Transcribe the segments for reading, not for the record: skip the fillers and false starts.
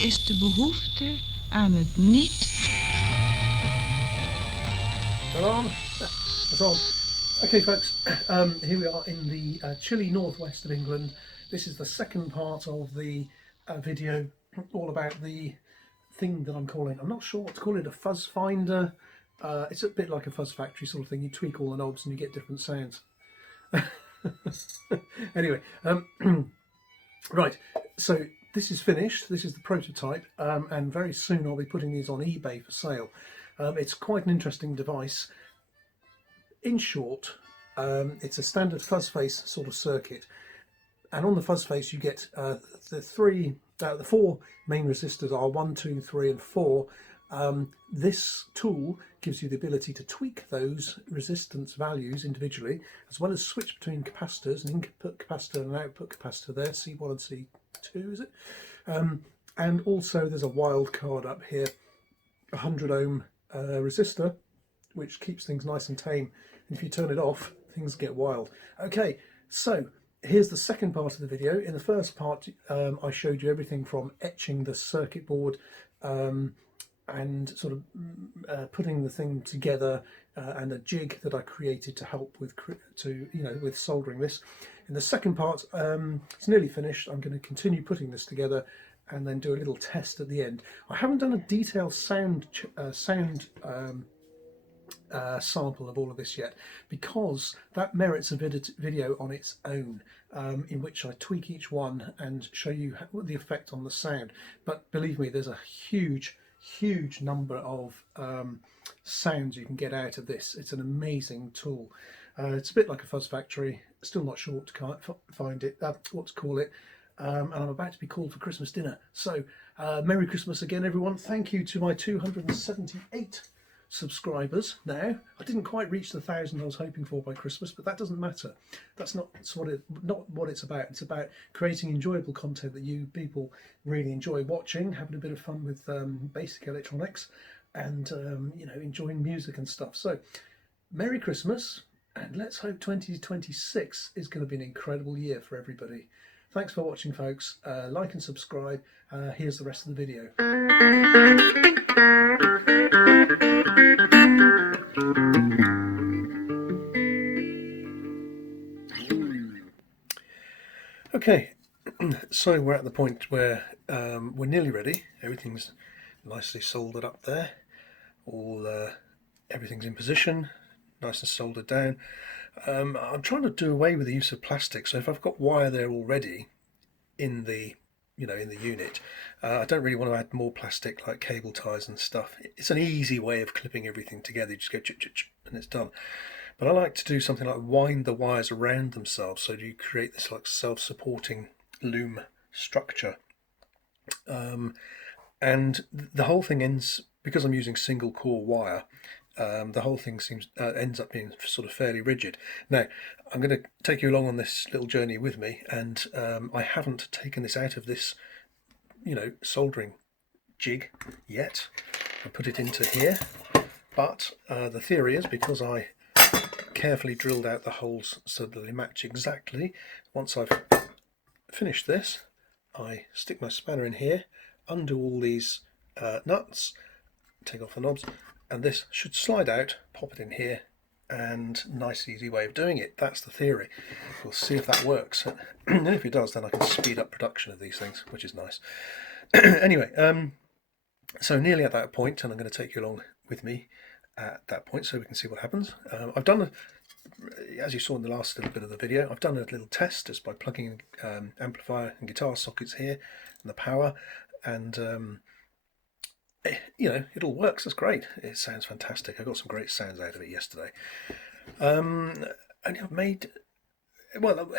is de behoefte aan het niet. That's on. Okay, folks, here we are in the chilly northwest of England. This is the second part of the video, all about the thing that I'm calling, I'm not sure what to call it, a fuzz finder. It's a bit like a fuzz factory sort of thing. You tweak all the knobs and you get different sounds. Anyway, right, so this is finished. This is the prototype, and very soon I'll be putting these on eBay for sale. It's quite an interesting device. In short, it's a standard FuzzFace sort of circuit, and on the FuzzFace you get the four main resistors are 1, 2, 3 and 4. This tool gives you the ability to tweak those resistance values individually, as well as switch between capacitors, an input capacitor and an output capacitor there, C1 and C2 is it? And also there's a wild card up here, a 100 ohm resistor, which keeps things nice and tame. And if you turn it off, things get wild. Okay, so here's the second part of the video. In the first part, I showed you everything from etching the circuit board and sort of putting the thing together, and a jig that I created to help with with soldering this. In the second part, it's nearly finished. I'm going to continue putting this together and then do a little test at the end. I haven't done a detailed sound sample of all of this yet, because that merits a video on its own, in which I tweak each one and show you the effect on the sound. But believe me, there's a huge number of sounds you can get out of this. It's an amazing tool. It's a bit like a fuzz factory. Still not sure what to find it, what to call it. And I'm about to be called for Christmas dinner. So Merry Christmas again, everyone. Thank you to my 278 subscribers now. I didn't quite reach the 1,000 I was hoping for by Christmas, but that doesn't matter. That's not what it's about. It's about creating enjoyable content that you people really enjoy watching, having a bit of fun with basic electronics, and enjoying music and stuff. So Merry Christmas, and let's hope 2026 is going to be an incredible year for everybody. Thanks for watching, folks. Like and subscribe. Here's the rest of the video. Okay, so we're at the point where we're nearly ready. Everything's nicely soldered up there. Everything's in position, nice and soldered down. I'm trying to do away with the use of plastic, so if I've got wire there already in the unit, I don't really want to add more plastic like cable ties and stuff. It's an easy way of clipping everything together. You just go and it's done. But I like to do something like wind the wires around themselves, so you create this like self-supporting loom structure. And the whole thing ends, because I'm using single core wire, the whole thing ends up being sort of fairly rigid. Now, I'm going to take you along on this little journey with me, and I haven't taken this out of this, soldering jig yet. I put it into here, but the theory is, because I carefully drilled out the holes so that they match exactly, once I've finished this, I stick my spanner in here, undo all these nuts, take off the knobs, and this should slide out, pop it in here, and nice easy way of doing it. That's the theory. We'll see if that works, and if it does, then I can speed up production of these things, which is nice. Anyway, so nearly at that point, and I'm going to take you along with me at that point so we can see what happens. I've done, as you saw in the last little bit of the video, I've done a little test just by plugging amplifier and guitar sockets here and the power, and it all works. That's great. It sounds fantastic. I got some great sounds out of it yesterday. And I've made, well,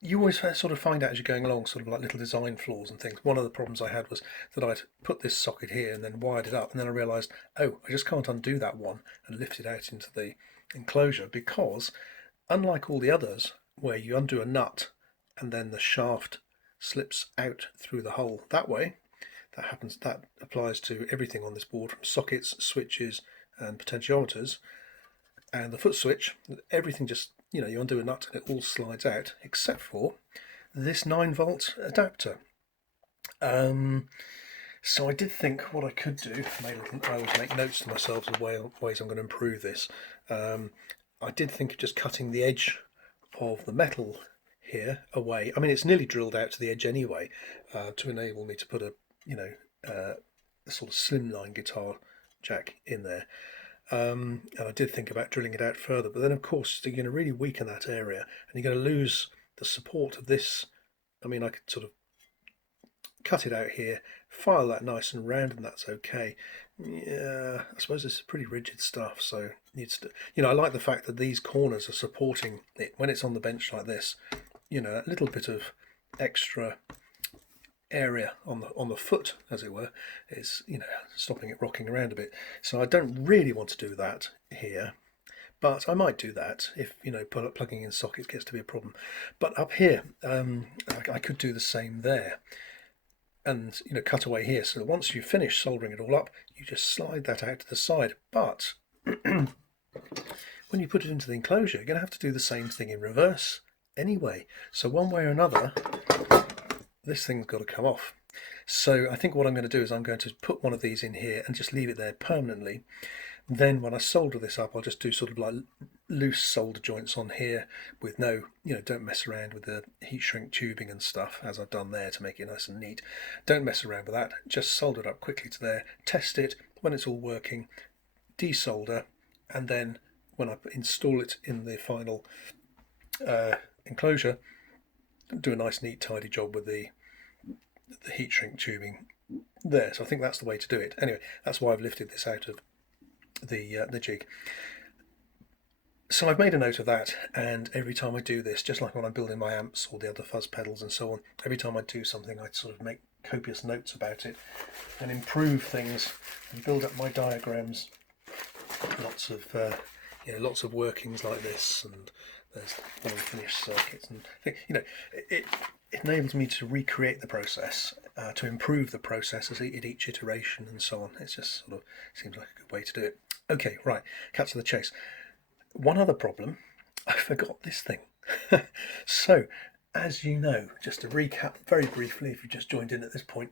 you always sort of find out as you're going along, sort of like little design flaws and things. One of the problems I had was that I'd put this socket here and then wired it up, and then I realised, oh, I just can't undo that one and lift it out into the enclosure, because unlike all the others where you undo a nut and then the shaft slips out through the hole that way, that applies to everything on this board, from sockets, switches and potentiometers, and the foot switch. Everything just, you undo a nut and it all slides out, except for this 9-volt adapter. So I did think what I could do, I always make notes to myself of ways I'm going to improve this. I did think of just cutting the edge of the metal here away. I mean, it's nearly drilled out to the edge anyway, to enable me to put a sort of slimline guitar jack in there. And I did think about drilling it out further, but then of course you're going to really weaken that area, and you're going to lose the support of this. I mean, I could sort of cut it out here, file that nice and round, and that's okay. Yeah, I suppose this is pretty rigid stuff, so needs to, I like the fact that these corners are supporting it when it's on the bench like this. A little bit of extra area on the foot, as it were, is stopping it rocking around a bit. So I don't really want to do that here, but I might do that if plugging in sockets gets to be a problem. But up here, I could do the same there, and cut away here. So once you finish soldering it all up, you just slide that out to the side. But when you put it into the enclosure, you're going to have to do the same thing in reverse anyway. So one way or another, this thing's got to come off. So I think what I'm going to do is I'm going to put one of these in here and just leave it there permanently. Then when I solder this up, I'll just do sort of like loose solder joints on here with no, don't mess around with the heat shrink tubing and stuff, as I've done there to make it nice and neat. Don't mess around with that, just solder it up quickly to there, test it. When it's all working, desolder, and then when I install it in the final enclosure, do a nice neat tidy job with the heat shrink tubing there. So I think that's the way to do it. Anyway, that's why I've lifted this out of the jig. So I've made a note of that, and every time I do this, just like when I'm building my amps or the other fuzz pedals and so on, every time I do something I sort of make copious notes about it and improve things and build up my diagrams. Lots of workings like this, and there's unfinished circuits, and it enables me to recreate the process, to improve the process at each iteration and so on. It's just sort of seems like a good way to do it. Okay, right, cut to the chase. One other problem, I forgot this thing. So, as you know, just to recap very briefly, if you've just joined in at this point,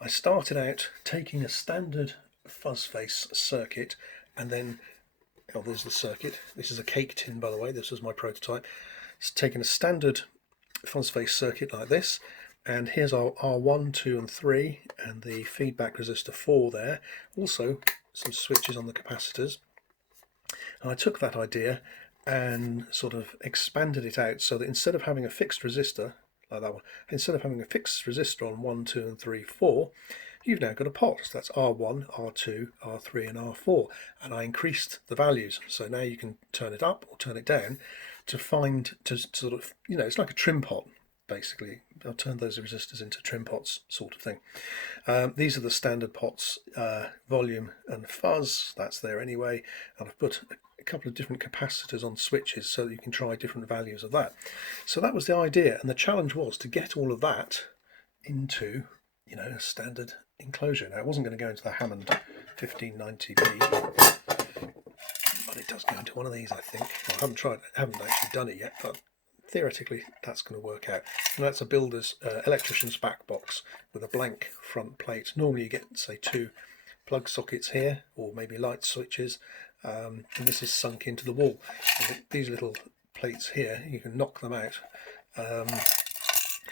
I started out taking a standard FuzzFace circuit, and then, there's the circuit. This is a cake tin, by the way. This was my prototype. It's taking a standard FuzzFace circuit like this, and here's our R1, 2 and 3, and the feedback resistor 4 there. Also some switches on the capacitors. And I took that idea and sort of expanded it out so that instead of having a fixed resistor like that one, instead of having a fixed resistor on 1, 2 and 3, 4, you've now got a pot. So that's R1, R2, R3 and R4, and I increased the values, so now you can turn it up or turn it down to sort of, it's like a trim pot basically. I'll turn those resistors into trim pots sort of thing. These are the standard pots, volume and fuzz, that's there anyway, and I've put a couple of different capacitors on switches so that you can try different values of that. So that was the idea, and the challenge was to get all of that into a standard enclosure. Now, it wasn't going to go into the Hammond 1590B, but it does go into one of these, I think. Well, I haven't actually done it yet, but theoretically that's going to work out. And that's a builder's electrician's back box with a blank front plate. Normally you get, say, 2 plug sockets here, or maybe light switches, and this is sunk into the wall. And these little plates here, you can knock them out.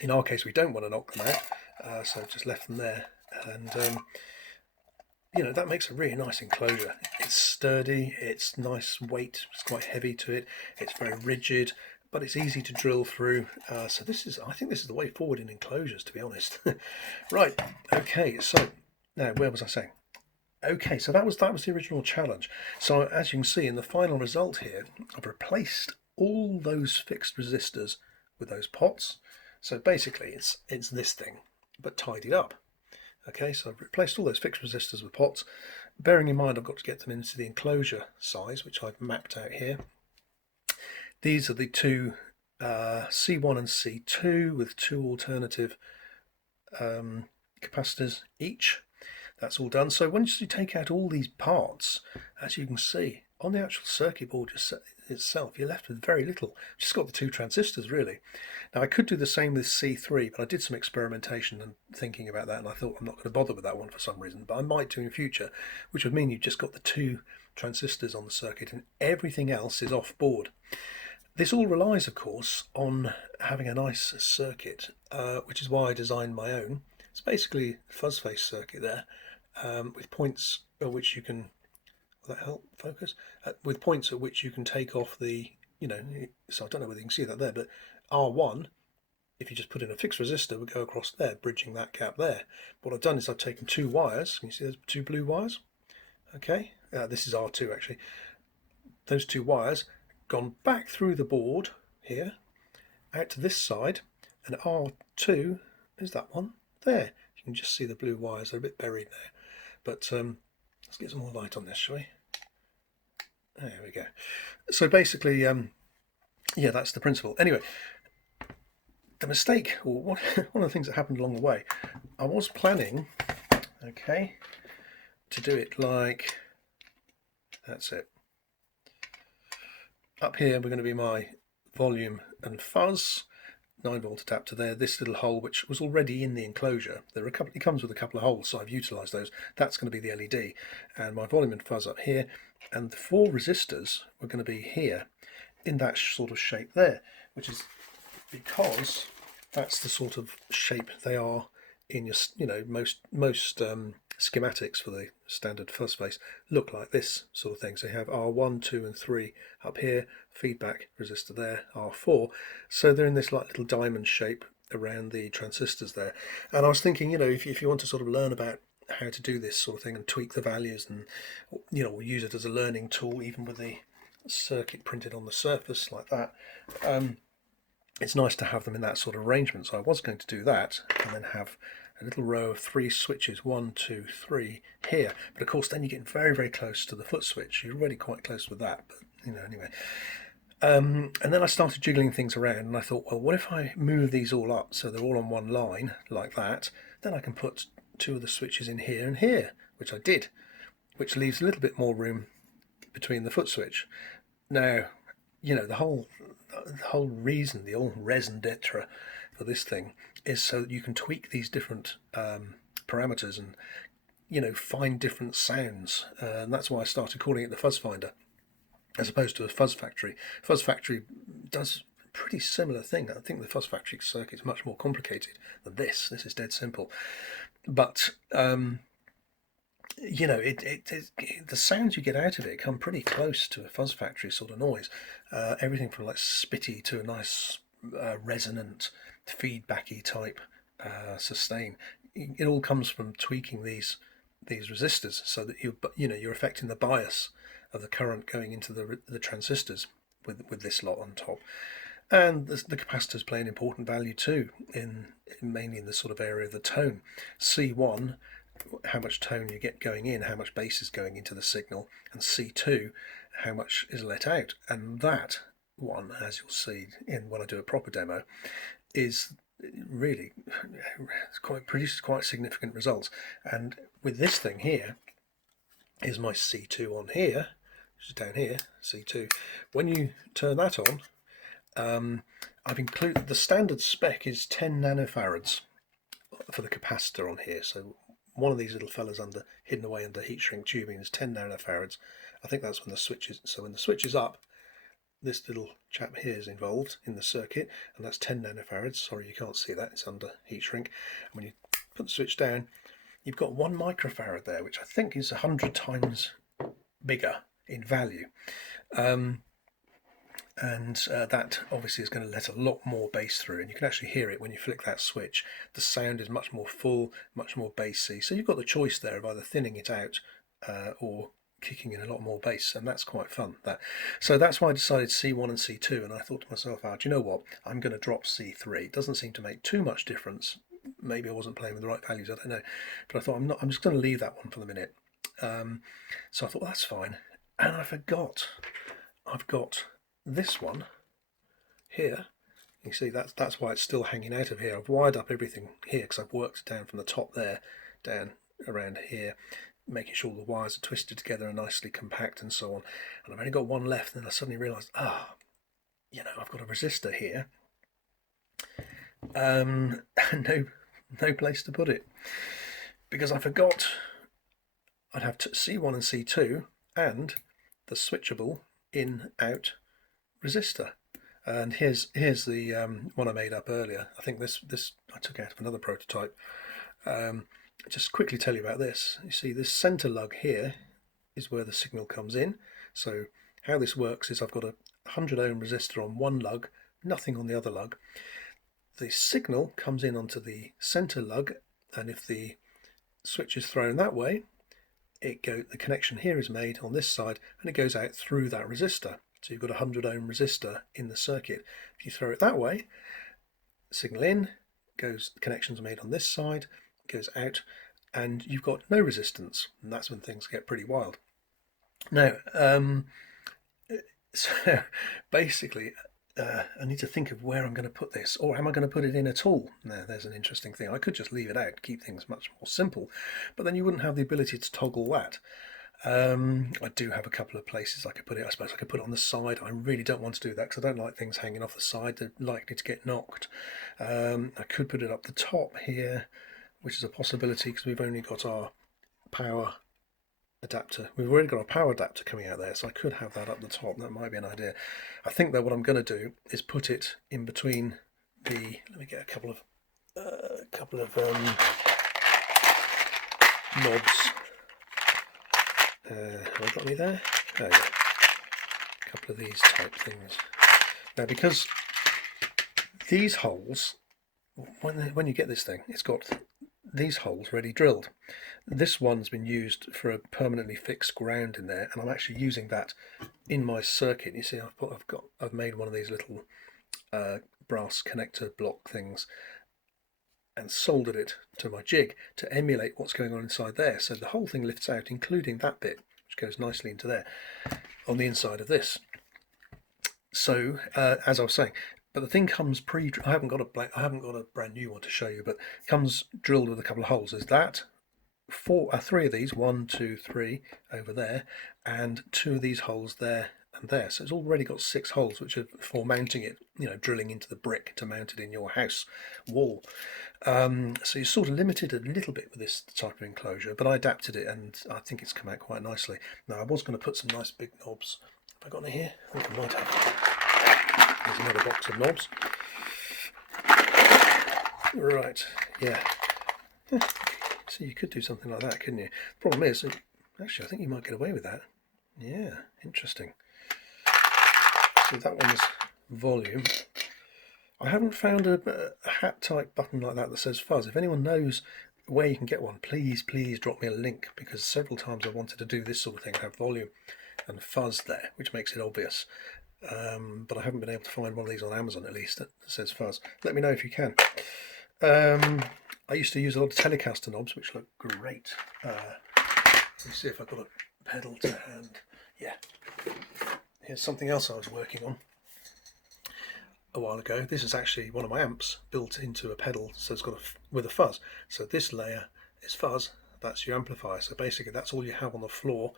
In our case, we don't want to knock them out, so I've just left them there. And that makes a really nice enclosure. It's sturdy, it's nice weight, it's quite heavy to it, it's very rigid, but it's easy to drill through. So I think this is the way forward in enclosures, to be honest. Right, okay, so now where was I saying? Okay, so that was the original challenge. So as you can see in the final result here, I've replaced all those fixed resistors with those pots. So basically it's this thing, but tidied up. Okay, so I've replaced all those fixed resistors with pots, bearing in mind I've got to get them into the enclosure size, which I've mapped out here. These are the two C1 and C2 with 2 alternative capacitors each. That's all done. So once you take out all these parts, as you can see on the actual circuit board, just itself, you're left with very little. Just got the two transistors really. Now I could do the same with C3, but I did some experimentation and thinking about that, and I thought I'm not going to bother with that one for some reason, but I might do in future, which would mean you've just got the two transistors on the circuit and everything else is off board. This all relies, of course, on having a nice circuit, which is why I designed my own. It's basically a FuzzFace circuit there, with points at which you can, will that help focus? With points at which you can take off the, so I don't know whether you can see that there, but R1, if you just put in a fixed resistor, would go across there, bridging that gap there. What I've done is I've taken two wires. Can you see those two blue wires? Okay, this is R2 actually. Those two wires gone back through the board here, out to this side, and R2 is that one there. You can just see the blue wires, they're a bit buried there. But let's get some more light on this, shall we? There we go. So basically, yeah, that's the principle. Anyway, the mistake, or one of the things that happened along the way, I was planning, okay, to do it like, that's it. Up here we're going to be my volume and fuzz, 9-volt adapter there, this little hole which was already in the enclosure. It comes with a couple of holes, so I've utilised those. That's going to be the LED, and my volume and fuzz up here, and the 4 resistors were going to be here in that sort of shape there, which is because that's the sort of shape they are in your, most schematics for the standard FuzzFace look like this sort of thing. So you have R1, 2 and 3 up here, feedback resistor there, R4, so they're in this like little diamond shape around the transistors there. And I was thinking, if you want to sort of learn about how to do this sort of thing and tweak the values and use it as a learning tool, even with the circuit printed on the surface like that, it's nice to have them in that sort of arrangement. So I was going to do that and then have a little row of 3 switches, 1, 2, 3 here. But of course then you get very, very close to the foot switch. You're already quite close with that, but anyway. And then I started jiggling things around and I thought, well, what if I move these all up so they're all on one line like that? Then I can put 2 of the switches in here and here, which I did, which leaves a little bit more room between the foot switch. Now, the whole reason, the whole raison d'etre for this thing is so that you can tweak these different parameters and find different sounds, and that's why I started calling it the Fuzz Finder as opposed to a Fuzz Factory. Fuzz Factory does a pretty similar thing. I think the Fuzz Factory circuit is much more complicated than this. This is dead simple, but the sounds you get out of it come pretty close to a Fuzz Factory sort of noise. Everything from like spitty to a nice resonant, feedbacky type sustain. It all comes from tweaking these resistors so that you're affecting the bias of the current going into the transistors with this lot on top. And the capacitors play an important value too, mainly in the sort of area of the tone. C1, how much tone you get going in, how much bass is going into the signal, and C2, how much is let out. And that one, as you'll see when I do a proper demo, is really produces quite significant results. And with this thing here, is my C2 on here, which is down here, C2. When you turn that on, I've included the standard spec is 10 nanofarads for the capacitor on here. So one of these little fellas hidden away under heat shrink tubing is 10 nanofarads. I think that's when the switch is. So when the switch is up, this little chap here is involved in the circuit, and that's 10 nanofarads. Sorry, you can't see that, it's under heat shrink. And when you put the switch down, you've got 1 microfarad there, which I think is 100 times bigger in value. That obviously is going to let a lot more bass through, and you can actually hear it when you flick that switch. The sound is much more full, much more bassy. So you've got the choice there of either thinning it out or kicking in a lot more bass, and that's quite fun. So that's why I decided C1 and C2, and I thought to myself, do you know what? I'm going to drop C3. It doesn't seem to make too much difference. Maybe I wasn't playing with the right values, I don't know. But I thought I'm just going to leave that one for the minute. So I thought, well, that's fine. And I forgot I've got this one here. You see, that's why it's still hanging out of here. I've wired up everything here because I've worked it down from the top there, down around here. making sure the wires are twisted together and nicely compact and so on. And I've only got one left, and I suddenly realised, you know, I've got a resistor here. No place to put it, because I forgot I'd have C1 and C2 and the switchable in-out resistor. And here's the one I made up earlier. I think this I took out of another prototype. Just quickly tell you about this. You see, this center lug here is where the signal comes in. So how this works is I've got a 100 ohm resistor on one lug, nothing on the other lug. The signal comes in onto the center lug, and if the switch is thrown that way, the connection here is made on this side, and it goes out through that resistor. So you've got a 100 ohm resistor in the circuit. If you throw it that way, signal in, the connection's made on this side, goes out, and you've got no resistance, and that's when things get pretty wild. Now, so basically, I need to think of where I'm going to put this, or am I going to put it in at all? Now, there's an interesting thing. I could just leave it out, keep things much more simple, but then you wouldn't have the ability to toggle that. I do have a couple of places I could put it. I suppose I could put it on the side. I really don't want to do that because I don't like things hanging off the side. They're likely to get knocked. I could put it up the top here, which is a possibility because we've only got our power adapter. We've already got our power adapter coming out there, so I could have that up the top. That might be an idea. I think that what I'm going to do is put it in between the. Let me get a couple of knobs. Have I got any there? Oh, yeah. A couple of these type things. Now, because these holes, when you get this thing, it's got these holes ready drilled. This one's been used for a permanently fixed ground in there, and I'm actually using that in my circuit. You see, I've made one of these little brass connector block things and soldered it to my jig to emulate what's going on inside there. So the whole thing lifts out, including that bit, which goes nicely into there on the inside of this. So as I was saying, but the thing comes I haven't got a brand new one to show you, but it comes drilled with a couple of holes. There's that, three of these, 1, 2, 3 over there, and 2 of these holes there and there. So it's already got 6 holes, which are for mounting it, you know, drilling into the brick to mount it in your house wall. So you're sort of limited a little bit with this type of enclosure, but I adapted it and I think it's come out quite nicely. Now, I was going to put some nice big knobs. Have I got any here? I think I might have. There's another box of knobs. Right, yeah. So you could do something like that, couldn't you? Problem is, actually, I think you might get away with that. Yeah, interesting. So that one's volume. I haven't found a hat type button like that says fuzz. If anyone knows where you can get one, please drop me a link, because several times I wanted to do this sort of thing, have volume and fuzz there, which makes it obvious. But I haven't been able to find one of these on Amazon, at least, that says fuzz. Let me know if you can. I used to use a lot of Telecaster knobs, which look great. Let me see if I've got a pedal to hand. Yeah. Here's something else I was working on a while ago. This is actually one of my amps built into a pedal, so it's got with a fuzz. So this layer is fuzz, that's your amplifier. So basically that's all you have on the floor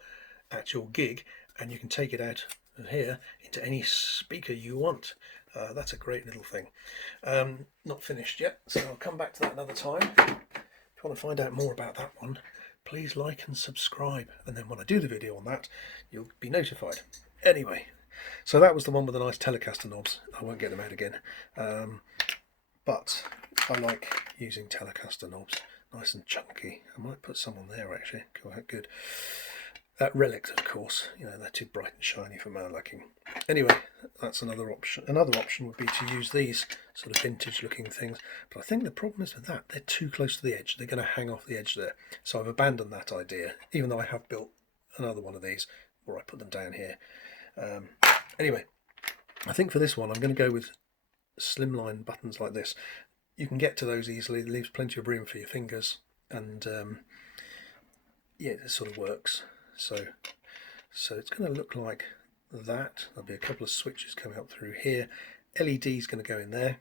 at your gig, and you can take it out of here into any speaker you want. That's a great little thing. Not finished yet, so I'll come back to that another time. If you want to find out more about that one, please like and subscribe, and then when I do the video on that, you'll be notified. Anyway, so that was the one with the nice Telecaster knobs. I won't get them out again, but I like using Telecaster knobs, nice and chunky. I might put some on there actually, quite good. Relics, of course, you know, they're too bright and shiny for my liking. Anyway, that's another option. Another option would be to use these sort of vintage looking things, but I think the problem is with that, they're too close to the edge. They're going to hang off the edge there. So I've abandoned that idea, even though I have built another one of these where I put them down here. Anyway, I think for this one I'm going to go with slimline buttons like this. You can get to those easily. It leaves plenty of room for your fingers, and yeah, it sort of works. So it's going to look like that. There'll be a couple of switches coming up through here. LED is going to go in there.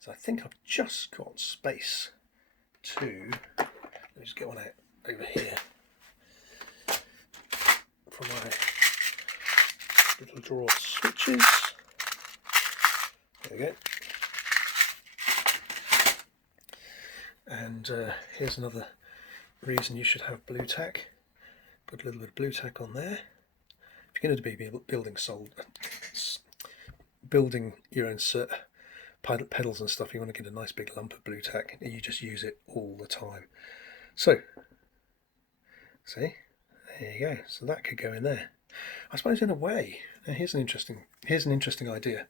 So I think I've just got space to, let me just get one out over here. for my little drawer of switches. There we go. And here's another reason you should have blue tack. Put a little bit of blue tack on there. If you're going to be building your own pedals and stuff, you want to get a nice big lump of blue tack, and you just use it all the time. So, see, there you go. So that could go in there. I suppose in a way, now here's an interesting idea.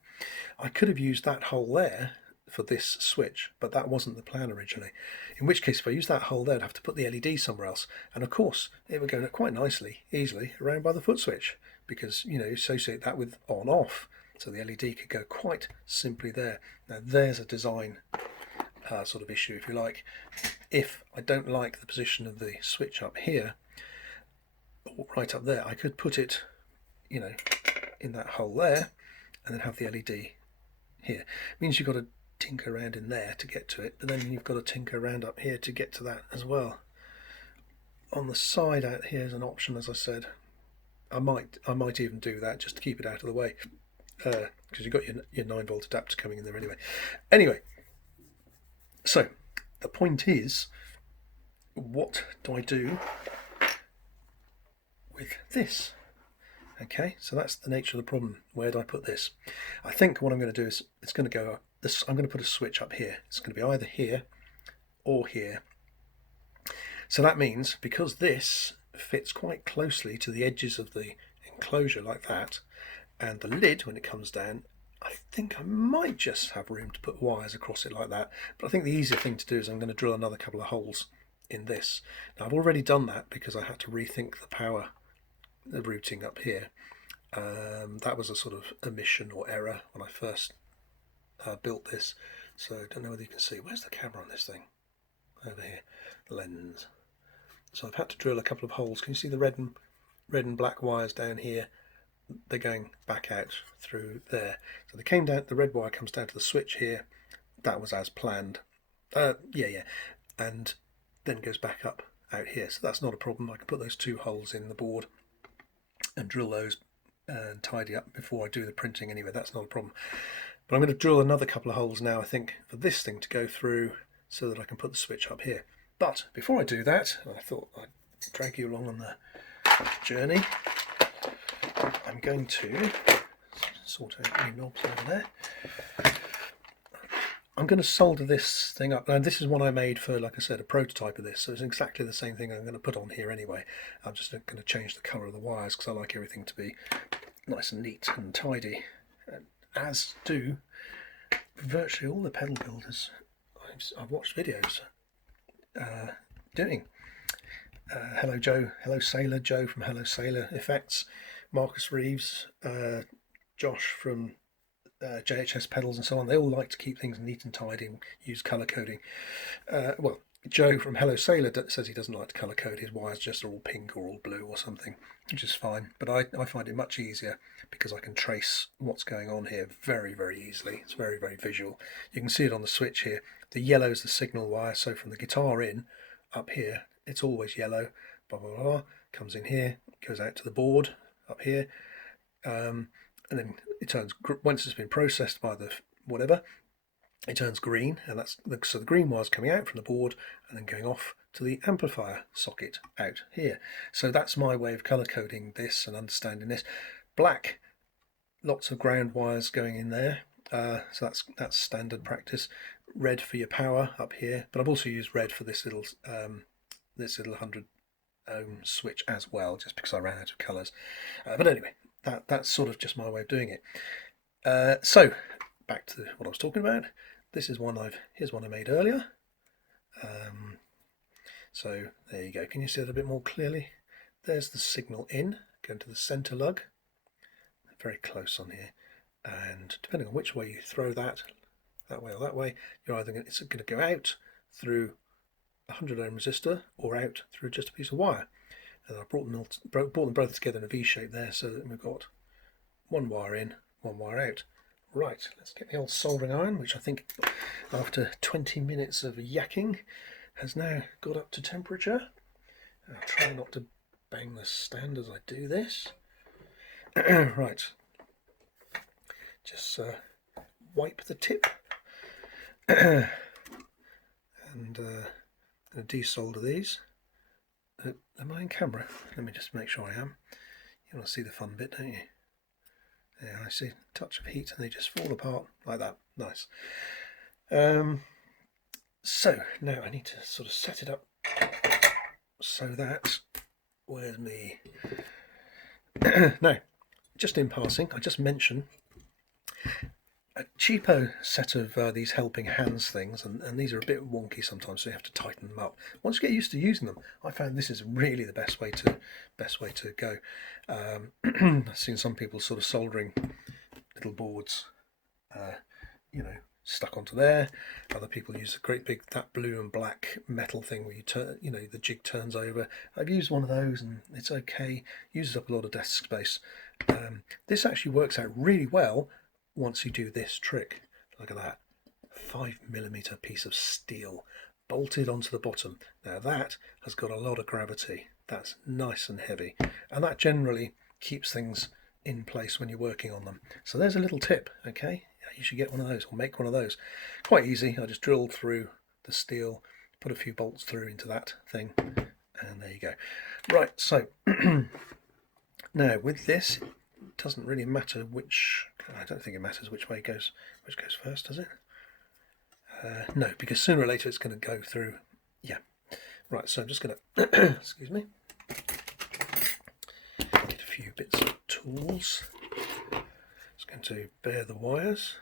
I could have used that hole there for this switch, but that wasn't the plan originally. In which case, if I use that hole there, I'd have to put the LED somewhere else, and of course it would go quite easily around by the foot switch, because you associate that with on off, so the LED could go quite simply there. Now there's a design sort of issue, if you like. If I don't like the position of the switch up here or right up there, I could put it in that hole there and then have the LED here. It means you've got to tinker around in there to get to it, but then you've got to tinker around up here to get to that as well. On the side out here is an option, as I said. I might even do that just to keep it out of the way, because you've got your 9-volt adapter coming in there anyway. So the point is, what do I do with this? Okay, so that's the nature of the problem. Where do I put this? I think what I'm going to do is it's going to go. I'm going to put a switch up here. It's going to be either here or here. So that means, because this fits quite closely to the edges of the enclosure like that, and the lid, when it comes down, I think I might just have room to put wires across it like that. But I think the easier thing to do is I'm going to drill another couple of holes in this. Now I've already done that because I had to rethink the routing up here. That was a sort of omission or error when I first built this, so I don't know whether you can see. Where's the camera on this thing? Over here, lens. So I've had to drill a couple of holes. Can you see the red and black wires down here? They're going back out through there. So they came down. The red wire comes down to the switch here. That was as planned. Yeah, and then goes back up out here. So that's not a problem. I can put those 2 holes in the board and drill those and tidy up before I do the printing anyway. That's not a problem. But I'm going to drill another couple of holes now, I think, for this thing to go through so that I can put the switch up here. But before I do that, I thought I'd drag you along on the journey. I'm going to sort out any knobs over there. I'm going to solder this thing up. Now this is one I made for, like I said, a prototype of this, so it's exactly the same thing I'm going to put on here anyway. I'm just going to change the colour of the wires because I like everything to be nice and neat and tidy, as do virtually all the pedal builders I've watched videos doing. Hello Sailor, Joe from Hello Sailor Effects, Marcus Reeves, Josh from JHS Pedals and so on. They all like to keep things neat and tidy and use colour coding. Well, Joe from Hello Sailor says he doesn't like to colour code. His wires just are all pink or all blue or something, which is fine. But I find it much easier because I can trace what's going on here very, very easily. It's very, very visual. You can see it on the switch here. The yellow is the signal wire, so from the guitar in, up here, it's always yellow. Blah, blah, blah. Comes in here, goes out to the board up here. And then it turns, once it's been processed by the whatever, it turns green, and so the green wire's coming out from the board and then going off to the amplifier socket out here. So that's my way of colour coding this and understanding this. Black, lots of ground wires going in there, so that's standard practice. Red for your power up here, but I've also used red for this little 100 ohm switch as well, just because I ran out of colours. But anyway, that's sort of just my way of doing it. So back to what I was talking about. This is here's one I made earlier. So there you go. Can you see it a bit more clearly? There's the signal in, going to the centre lug. Very close on here. And depending on which way you throw that way or that way, it's going to go out through a 100 ohm resistor or out through just a piece of wire. And I brought them both together in a V shape there, so that we've got one wire in, one wire out. Right, let's get the old soldering iron, which I think after 20 minutes of yakking has now got up to temperature. I'll try not to bang the stand as I do this. Right, just wipe the tip and desolder these. Am I in camera? Let me just make sure I am. You want to see the fun bit, don't you? Yeah, I see a touch of heat and they just fall apart like that. Nice. So now I need to sort of set it up so that, where's me? Now, just in passing, I just mentioned a cheapo set of these helping hands things, and these are a bit wonky sometimes, so you have to tighten them up. Once you get used to using them, I found this is really the best way to go. I've seen some people sort of soldering little boards, you know, stuck onto there. Other people use a great big that blue and black metal thing where you turn, you know, the jig turns over. I've used one of those and it's okay. Uses up a lot of desk space. This actually works out really well once you do this trick. Look at that, 5mm piece of steel bolted onto the bottom. Now that has got a lot of gravity. That's nice and heavy, and that generally keeps things in place when you're working on them. So there's a little tip, okay? You should get one of those or make one of those. Quite easy. I just drilled through the steel, put a few bolts through into that thing, and there you go. Right, so now with this, it doesn't really matter which, I don't think it matters which way it goes, which goes first, does it? No, because sooner or later it's going to go through. Yeah. Right, so I'm just going to, excuse me, get a few bits of tools. Just going to bare the wires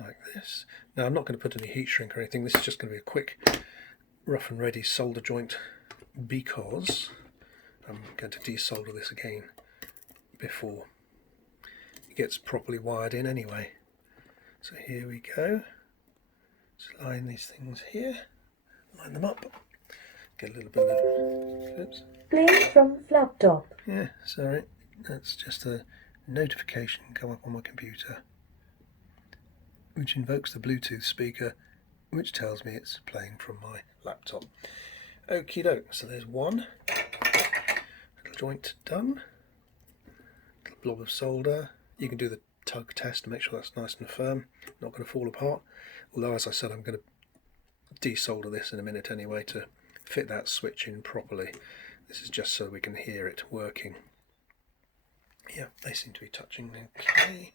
like this. Now I'm not going to put any heat shrink or anything. This is just going to be a quick rough and ready solder joint because I'm going to desolder this again before it gets properly wired in anyway. So here we go. Just line these things here, line them up, get a little bit of, oops. Playing from laptop. Yeah, sorry, that's just a notification come up on my computer which invokes the Bluetooth speaker which tells me it's playing from my laptop. Okie doke, so there's one little joint done, little blob of solder. You can do the tug test to make sure that's nice and firm, not going to fall apart, although as I said I'm going to desolder this in a minute anyway to fit that switch in properly. This is just so we can hear it working. Yeah, they seem to be touching okay.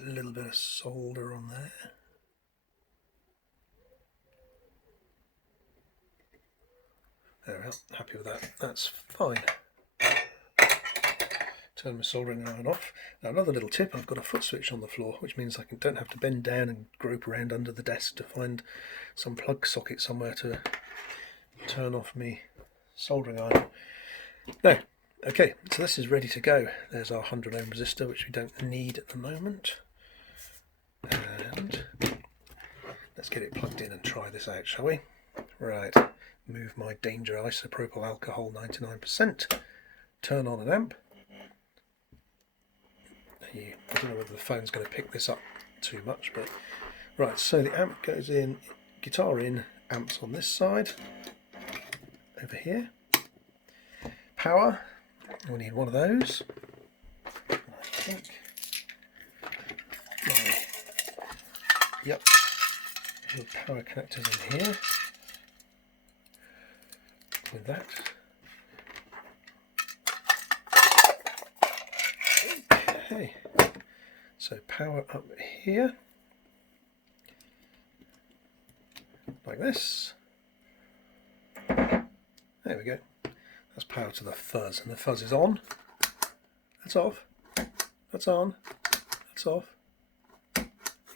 A little bit of solder on there. There we are, happy with that, that's fine. Turn my soldering iron off. Now another little tip, I've got a foot switch on the floor, which means I don't have to bend down and grope around under the desk to find some plug socket somewhere to turn off me soldering iron. Now, okay, so this is ready to go. There's our 100 ohm resistor, which we don't need at the moment. And let's get it plugged in and try this out, shall we? Right, move my danger isopropyl alcohol 99%, turn on an amp. I don't know whether the phone's going to pick this up too much, but right, so the amp goes in, guitar in, amps on this side, over here. Power, we need one of those. I think. Yep, little power connectors in here. With that. Okay, so power up here, like this. There we go. That's power to the fuzz, and the fuzz is on. That's off. That's on. That's off. You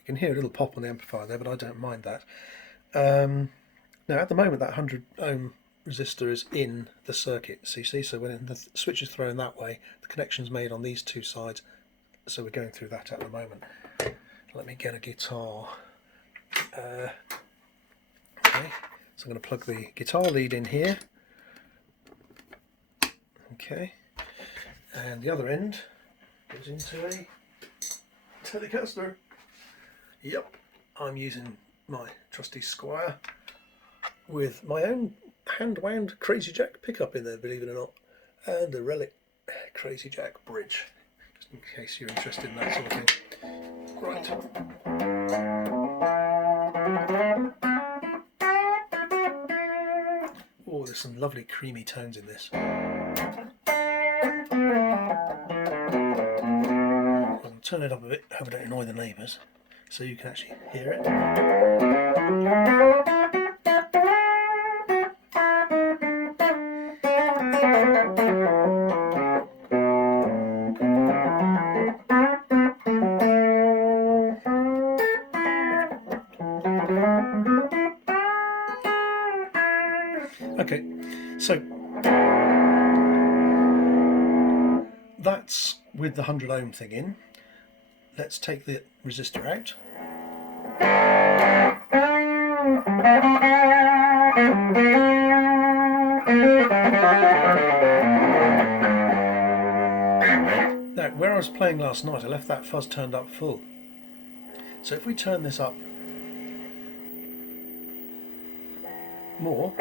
can hear a little pop on the amplifier there, but I don't mind that. Now at the moment that 100 ohm resistor is in the circuit, so you see, so when the switch is thrown that way, the connection's made on these two sides, so we're going through that at the moment. Let me get a guitar. Okay, so I'm going to plug the guitar lead in here. Okay, and the other end goes into a Telecaster. Yep, I'm using my trusty Squire with my own hand-wound Crazy Jack pickup in there, believe it or not, and a relic Crazy Jack bridge, just in case you're interested in that sort of thing. Right. Oh, there's some lovely creamy tones in this. I'll turn it up a bit, hope I don't annoy the neighbours, so you can actually hear it. Okay, so that's with the 100 ohm thing in. Let's take the resistor out. Now, where I was playing last night, I left that fuzz turned up full. So if we turn this up more,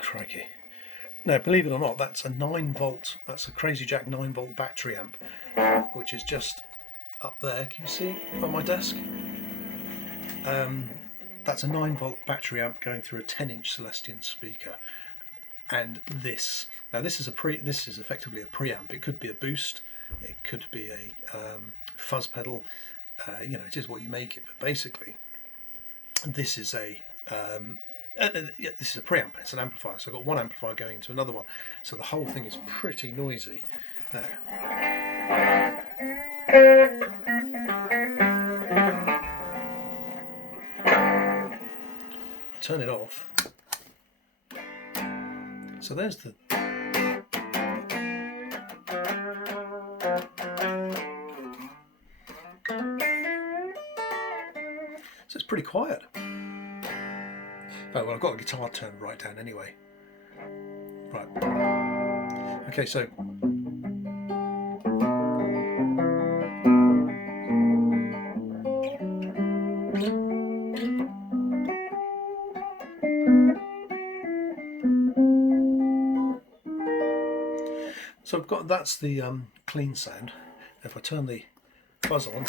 crikey. Now, believe it or not, that's a 9-volt, that's a Crazy Jack 9-volt battery amp, which is just up there. Can you see on my desk? That's a 9-volt battery amp going through a 10-inch Celestion speaker. And this, now this is effectively a preamp. It could be a boost, it could be a fuzz pedal. You know, it is what you make it. But basically, this is a preamp. It's an amplifier. So I've got one amplifier going into another one. So the whole thing is pretty noisy. Now, turn it off. So there's the so it's pretty quiet. Oh, well, I've got the guitar turned right down anyway. Right. Okay, so I've got, that's the clean sound. If I turn the fuzz on,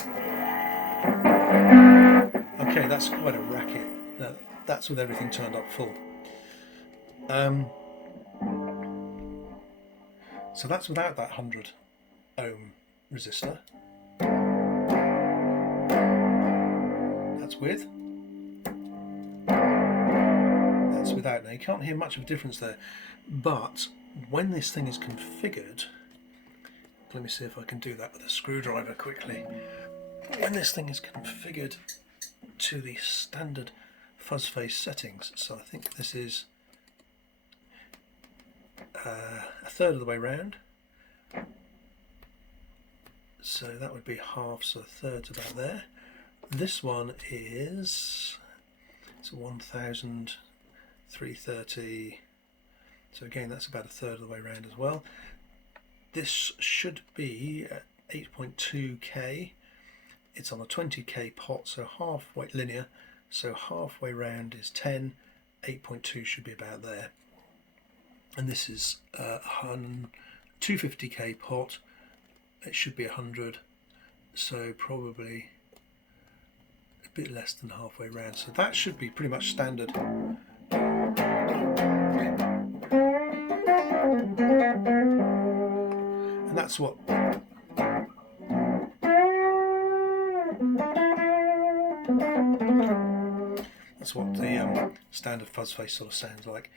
okay, that's quite a racket. That's with everything turned up full. So that's without that 100 ohm resistor. That's with. That's without. Now you can't hear much of a difference there, but when this thing is configured, let me see if I can do that with a screwdriver quickly. When this thing is configured to the standard FuzzFace settings, so I think this is a third of the way round, so that would be half, so a third's about there. This one is, it's a 1330, so again that's about a third of the way round as well. This should be 8.2k. It's on a 20k pot, so halfway linear, so halfway round is 10, 8.2 should be about there. And this is 250k pot, it should be 100, so probably a bit less than halfway round, so that should be pretty much standard. And that's what the standard FuzzFace sort of sounds like.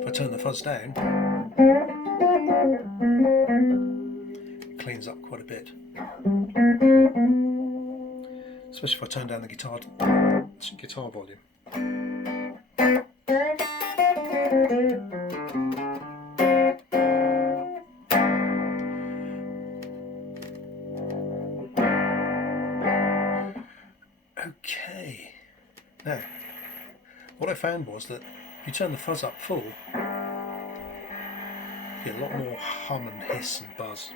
If I turn the fuzz down, it cleans up quite a bit. Especially if I turn down the guitar volume. Okay, now what I found was that if you turn the fuzz up full, you get a lot more hum and hiss and buzz.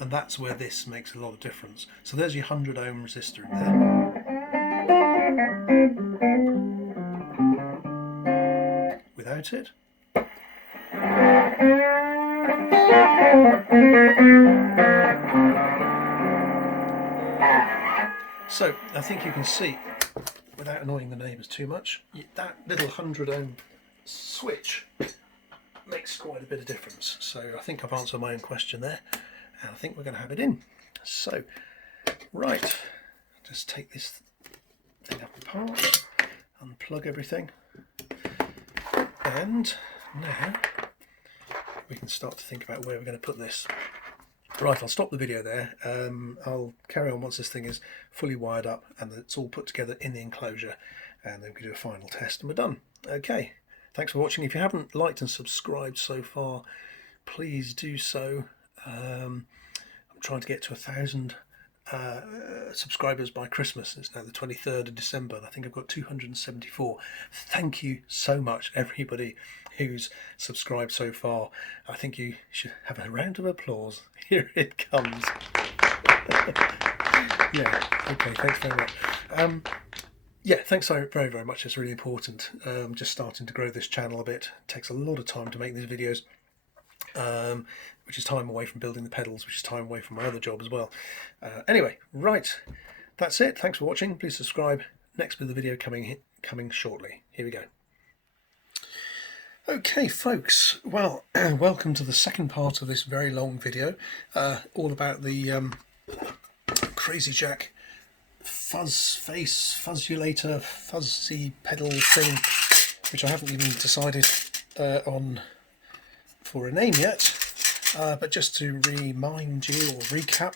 And that's where this makes a lot of difference. So there's your 100 ohm resistor in there. Without it. So I think you can see, without annoying the neighbours too much, that little 100 ohm switch makes quite a bit of difference. So I think I've answered my own question there, and I think we're going to have it in. So, right, just take this thing up apart, unplug everything, and now we can start to think about where we're going to put this. Right, I'll stop the video there. I'll carry on once this thing is fully wired up and it's all put together in the enclosure, and then we can do a final test and we're done. Okay, thanks for watching. If you haven't liked and subscribed so far, please do so. I'm trying to get to 1,000 subscribers by Christmas. It's now the 23rd of December and I think I've got 274. Thank you so much, everybody who's subscribed so far. I think you should have a round of applause. Here it comes. Yeah, okay, thanks very much. Yeah, thanks so very much. It's really important. Just starting to grow this channel a bit. It takes a lot of time to make these videos, which is time away from building the pedals, which is time away from my other job as well. Anyway, right, that's it. Thanks for watching. Please subscribe. Next bit of the video coming shortly. Here we go. Okay, folks, well, welcome to the second part of this very long video, all about the Crazy Jack FuzzFace, fuzzulator, fuzzy pedal thing, which I haven't even decided on for a name yet. But just to remind you or recap,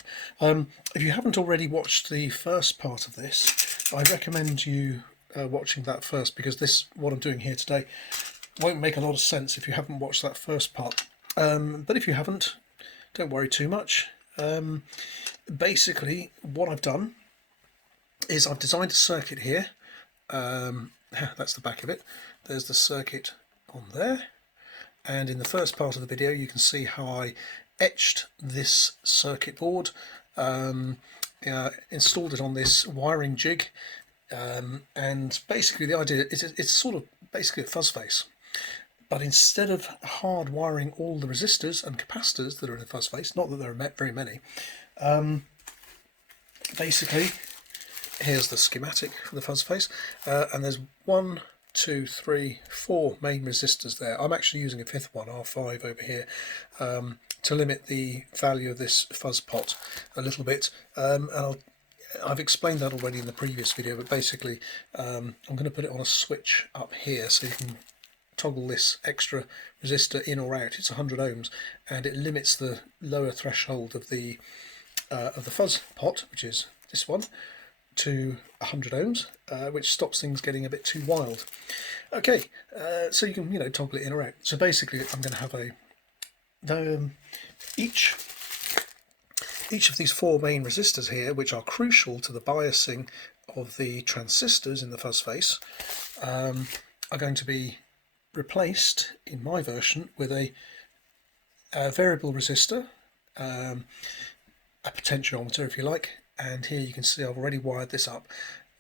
if you haven't already watched the first part of this, I recommend you watching that first, because what I'm doing here today won't make a lot of sense if you haven't watched that first part. But if you haven't, don't worry too much. Basically, what I've done is I've designed a circuit here. That's the back of it. There's the circuit on there. And in the first part of the video, you can see how I etched this circuit board, installed it on this wiring jig, and basically the idea is it's sort of basically a fuzz face. But instead of hard wiring all the resistors and capacitors that are in a fuzz face, not that there are very many, basically here's the schematic for the fuzz face, and there's 1, 2, 3, 4 main resistors there. I'm actually using a fifth one, R5 over here, to limit the value of this fuzz pot a little bit, and I've explained that already in the previous video, but basically I'm going to put it on a switch up here so you can toggle this extra resistor in or out. It's 100 ohms, and it limits the lower threshold of the fuzz pot, which is this one, to 100 ohms, which stops things getting a bit too wild. Okay, so you can toggle it in or out. So basically, I'm going to have each of these 4 main resistors here, which are crucial to the biasing of the transistors in the fuzz face, are going to be replaced in my version with a variable resistor, a potentiometer if you like, and here you can see I've already wired this up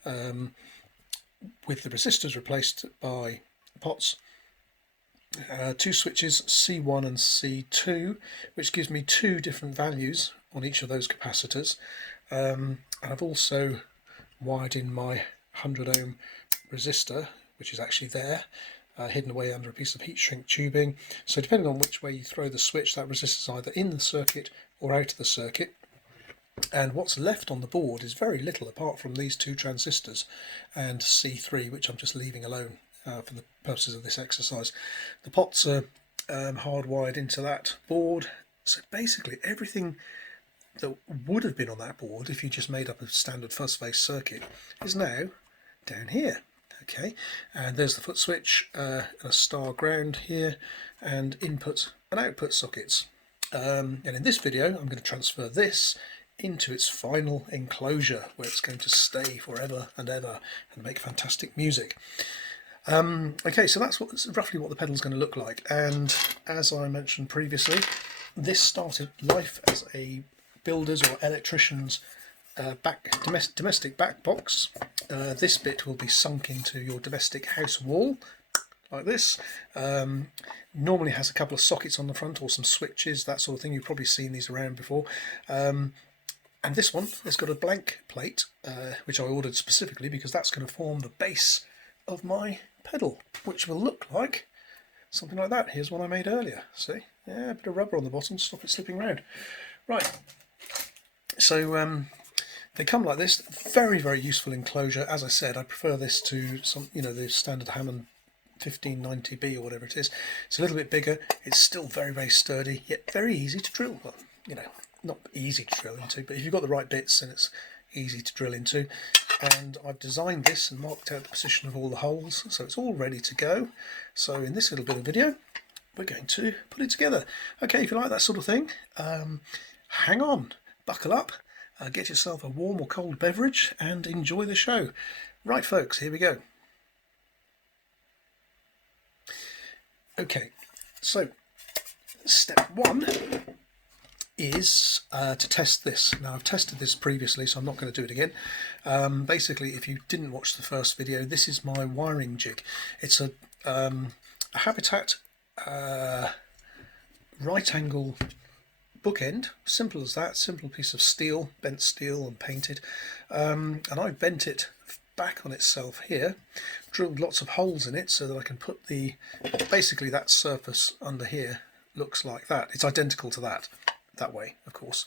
with the resistors replaced by pots, 2 switches C1 and C2, which gives me 2 different values on each of those capacitors, and I've also wired in my 100 ohm resistor, which is actually there, hidden away under a piece of heat shrink tubing. So depending on which way you throw the switch, that resistor is either in the circuit or out of the circuit. And what's left on the board is very little apart from these 2 transistors and C3, which I'm just leaving alone for the purposes of this exercise. The pots are hardwired into that board, so basically everything that would have been on that board if you just made up a standard fuzz face circuit is now down here. Okay, and there's the foot switch, a star ground here, and input and output sockets. And in this video I'm going to transfer this into its final enclosure where it's going to stay forever and ever and make fantastic music. Okay, so that's roughly what the pedal is going to look like, and as I mentioned previously, this started life as a builder's or electrician's domestic back box. This bit will be sunk into your domestic house wall like this. Normally has a couple of sockets on the front or some switches, that sort of thing. You've probably seen these around before. And this one has got a blank plate, which I ordered specifically because that's going to form the base of my pedal, which will look like something like that. Here's one I made earlier. See? Yeah, a bit of rubber on the bottom to stop it slipping around. Right. So they come like this. Very, very useful enclosure. As I said, I prefer this to some, the standard Hammond 1590B or whatever it is. It's a little bit bigger. It's still very, very sturdy, yet very easy to drill. Well, not easy to drill into, but if you've got the right bits, then it's easy to drill into. And I've designed this and marked out the position of all the holes, so it's all ready to go. So in this little bit of video, we're going to put it together. Okay, if you like that sort of thing, hang on, buckle up, get yourself a warm or cold beverage and enjoy the show. Right folks, here we go. Okay, so step one is to test this. Now I've tested this previously, so I'm not going to do it again. Basically, if you didn't watch the first video, this is my wiring jig. It's a Habitat right angle bookend, simple as that, simple piece of steel, bent steel and painted. And I've bent it back on itself here, drilled lots of holes in it so that I can put basically that surface under here looks like that. It's identical to that way, of course.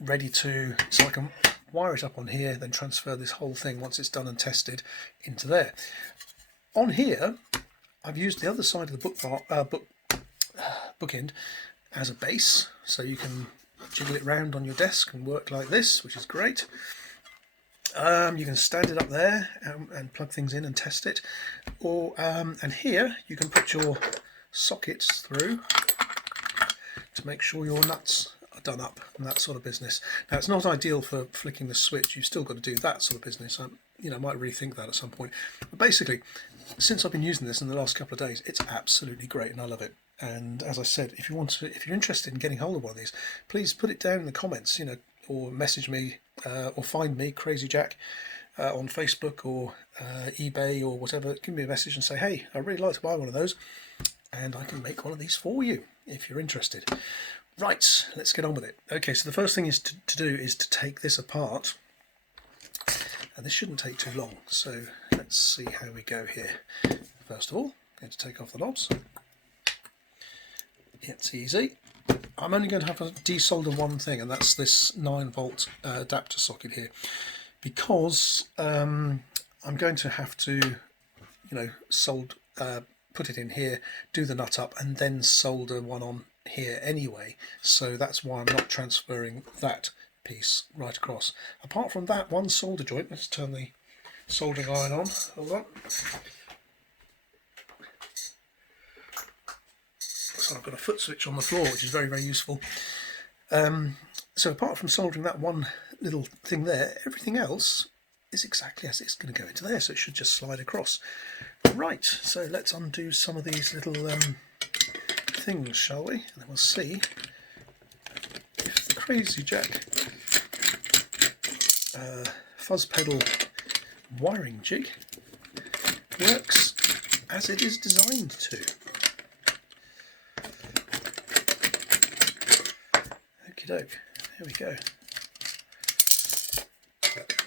Ready to, so I can wire it up on here, then transfer this whole thing once it's done and tested into there. On here, I've used the other side of the bookend as a base, so you can jiggle it round on your desk and work like this, which is great. You can stand it up there and plug things in and test it, or and here you can put your sockets through to make sure your nuts are done up and that sort of business. Now it's not ideal for flicking the switch, you've still got to do that sort of business. I might rethink that at some point. But basically, since I've been using this in the last couple of days, it's absolutely great and I love it. And as I said, if you're interested in getting hold of one of these, please put it down in the comments, or message me or find me, Crazy Jack, on Facebook or eBay or whatever. Give me a message and say, hey, I'd really like to buy one of those, and I can make one of these for you if you're interested. Right, let's get on with it. Okay, so the first thing is to do is to take this apart, and this shouldn't take too long. So let's see how we go here. First of all, I'm going to take off the knobs. It's easy. I'm only going to have to desolder one thing, and that's this 9-volt adapter socket here, because I'm going to have to, put it in here, do the nut up, and then solder one on here anyway. So that's why I'm not transferring that piece right across. Apart from that one solder joint, let's turn the soldering iron on. Hold on. So I've got a foot switch on the floor, which is very, very useful. So apart from soldering that one little thing there, everything else is exactly as it's going to go into there, so it should just slide across. Right, so let's undo some of these little things, shall we? And then we'll see if the Crazy Jack fuzz pedal wiring jig works as it is designed to. Okie doke, here we go.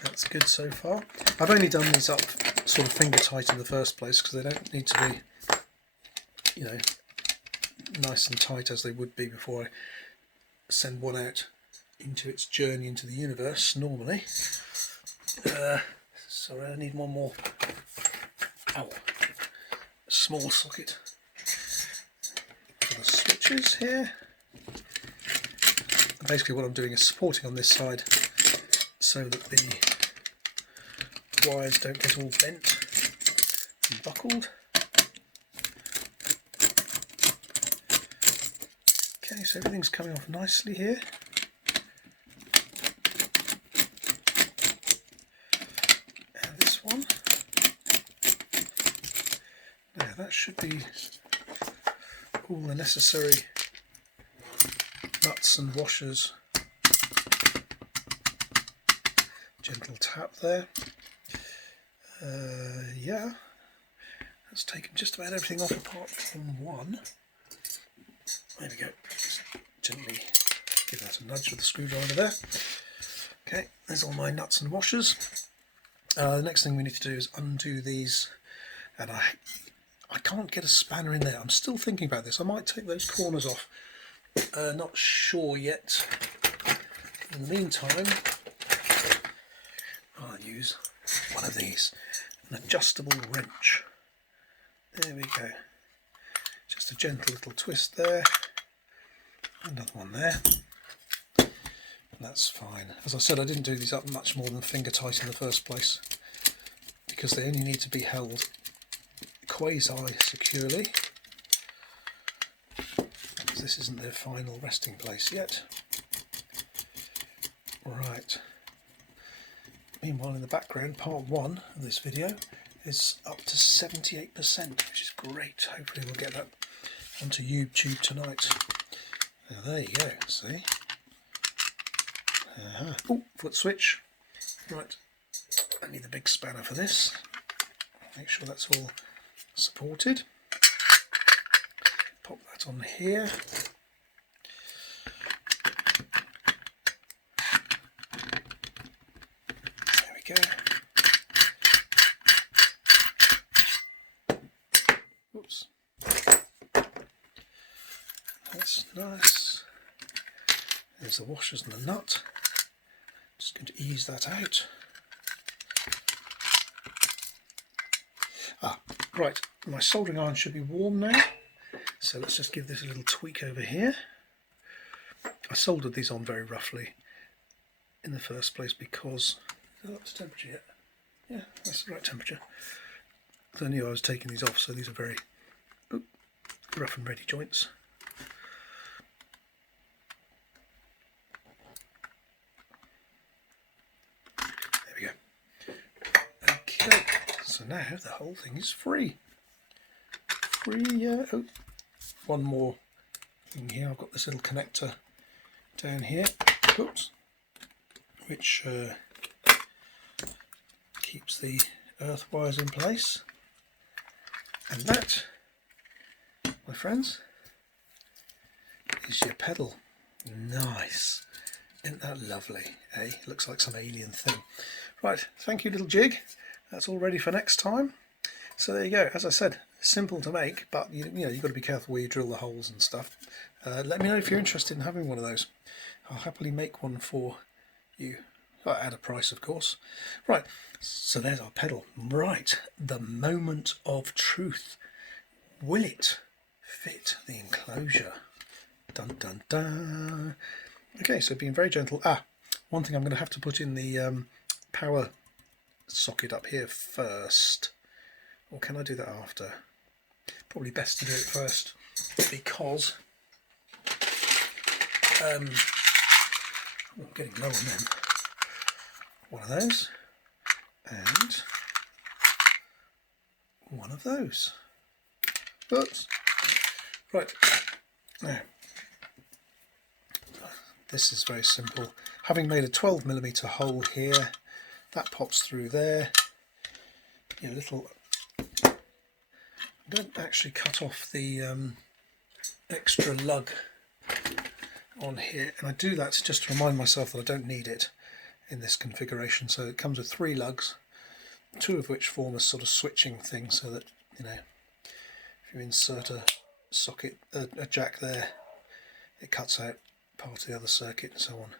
That's good so far. I've only done these up sort of finger tight in the first place because they don't need to be, nice and tight as they would be before I send one out into its journey into the universe normally. Sorry, I need one more. Ow. Small socket for the switches here. And basically what I'm doing is supporting on this side so that the wires don't get all bent and buckled. Okay, so everything's coming off nicely here. And this one. Now that should be all the necessary nuts and washers. Gentle tap there. Yeah, that's taken just about everything off apart from one. There we go. Just gently give that a nudge with the screwdriver there. Okay, there's all my nuts and washers. The next thing we need to do is undo these, and I can't get a spanner in there. I'm still thinking about this. I might take those corners off. Not sure yet. In the meantime, I'll use one of these, an adjustable wrench. There we go. Just a gentle little twist there. Another one there. And that's fine. As I said, I didn't do these up much more than finger tight in the first place, because they only need to be held quasi securely. This isn't their final resting place yet. Right. Meanwhile, in the background, part 1 of this video is up to 78%, which is great. Hopefully we'll get that onto YouTube tonight. Now there you go, see? Oh, foot switch. Right, I need the big spanner for this. Make sure that's all supported. Pop that on here. There we go. Oops. That's nice. There's the washers and the nut. Just going to ease that out. Right, my soldering iron should be warm now. So let's just give this a little tweak over here. I soldered these on very roughly in the first place because... Is that up to temperature yet? Yeah, that's the right temperature. I knew I was taking these off, so these are very rough and ready joints. There we go. Okay, so now the whole thing is free. Oh, one more thing here. I've got this little connector down here, oops, which keeps the earth wires in place. And that, my friends, is your pedal. Nice. Isn't that lovely, eh? Looks like some alien thing. Right, thank you, little jig. That's all ready for next time. So there you go. As I said, simple to make, but you know, you've got to be careful where you drill the holes and stuff. Let me know if you're interested in having one of those. I'll happily make one for you. At a price, of course. Right, so there's our pedal. Right, the moment of truth. Will it fit the enclosure? Dun dun dun. Okay, so being very gentle. One thing I'm going to have to put in the power socket up here first. Or can I do that after? Probably best to do it first, because I'm getting low on them. One of those and one of those. Oops. Right, now this is very simple. Having made a 12mm hole here, that pops through there. Little. I don't actually cut off the extra lug on here, and I do that just to remind myself that I don't need it in this configuration. So it comes with 3 lugs, 2 of which form a sort of switching thing, so that, you know, if you insert a socket, a jack there, it cuts out part of the other circuit and so on.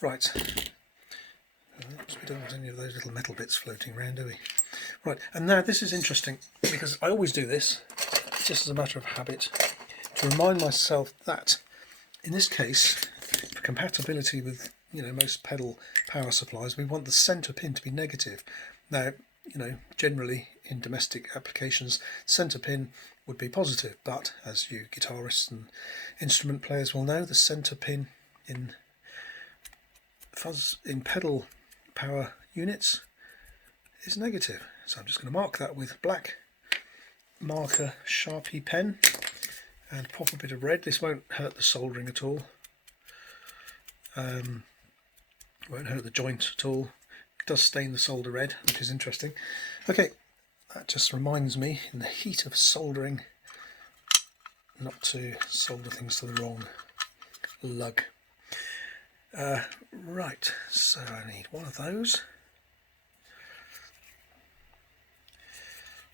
Right, we don't want any of those little metal bits floating around, do we? Right, and now this is interesting, because I always do this just as a matter of habit, to remind myself that in this case, for compatibility with, you know, most pedal power supplies, we want the centre pin to be negative. Now, you know, generally in domestic applications, centre pin would be positive, but as you guitarists and instrument players will know, the centre pin in pedal power units is negative. So I'm just going to mark that with black marker Sharpie pen and pop a bit of red. This won't hurt the soldering at all. Won't hurt the joint at all. It does stain the solder red, which is interesting. Okay, that just reminds me, in the heat of soldering, not to solder things to the wrong lug. Right, so I need one of those.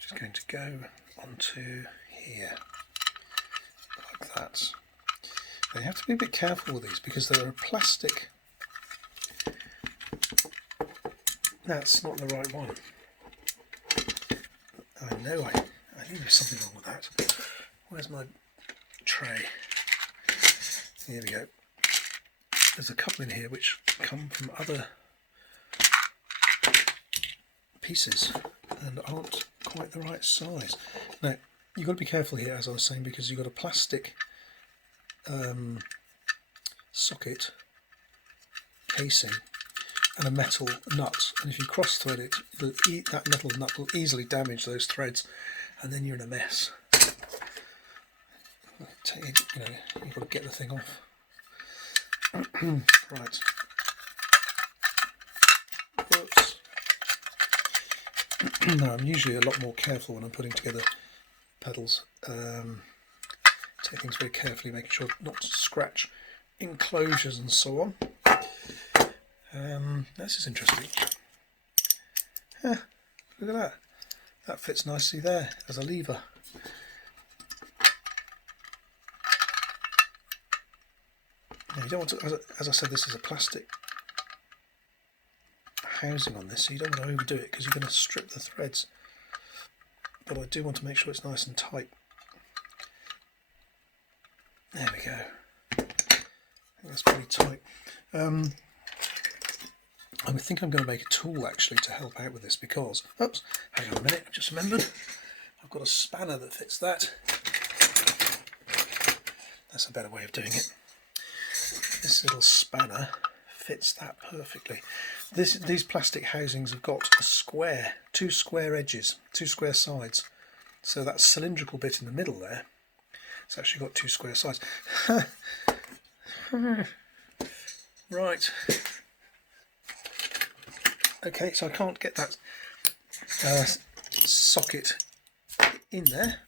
Just going to go onto here, like that. Now you have to be a bit careful with these because they're a plastic. That's not the right one. I know I knew there was something wrong with that. Where's my tray? Here we go. There's a couple in here which come from other pieces and aren't quite the right size. Now you've got to be careful here, as I was saying, because you've got a plastic socket casing and a metal nut, and if you cross thread it, that metal nut will easily damage those threads, and then you're in a mess. You know, you've got to get the thing off. Right. Whoops. No, I'm usually a lot more careful when I'm putting together pedals. Take things very carefully, making sure not to scratch enclosures and so on. This is interesting. Look at that. That fits nicely there as a lever. Now you don't want to, as I said, this is a plastic housing on this, so you don't want to overdo it because you're going to strip the threads. But I do want to make sure it's nice and tight. There we go. I think that's pretty tight. I think I'm going to make a tool actually to help out with this because, oops, hang on a minute, I've just remembered. I've got a spanner that fits that. That's a better way of doing it. This little spanner fits that perfectly. These plastic housings have got a square, two square edges, two square sides. So that cylindrical bit in the middle there, it's actually got two square sides. Right. Okay, so I can't get that socket in there,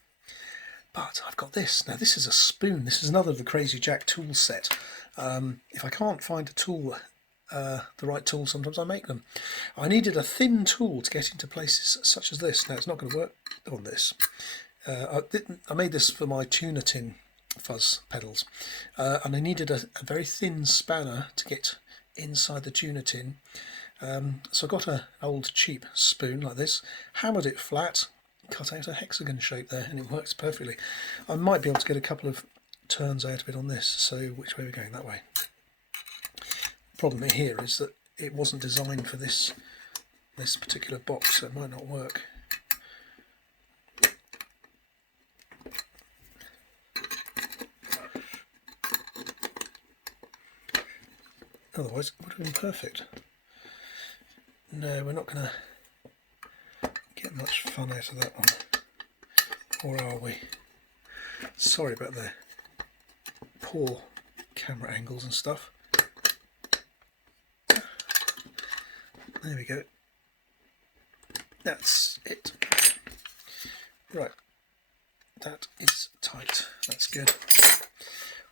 but I've got this. Now this is a spoon. This is another of the Crazy Jack tool set. If I can't find a tool, the right tool, sometimes I make them. I needed a thin tool to get into places such as this. Now it's not going to work on this. I made this for my tuner tin fuzz pedals, and I needed a very thin spanner to get inside the tuner tin. So I got an old cheap spoon like this, hammered it flat, cut out a hexagon shape there, and it works perfectly. I might be able to get a couple of turns out of it on this. So which way are we going? That way. The problem here is that it wasn't designed for this particular box, so it might not work. Otherwise it would have been perfect. No, we're not going to get much fun out of that one. Or are we? Sorry about the poor camera angles and stuff. There we go. That's it. Right. That is tight. That's good.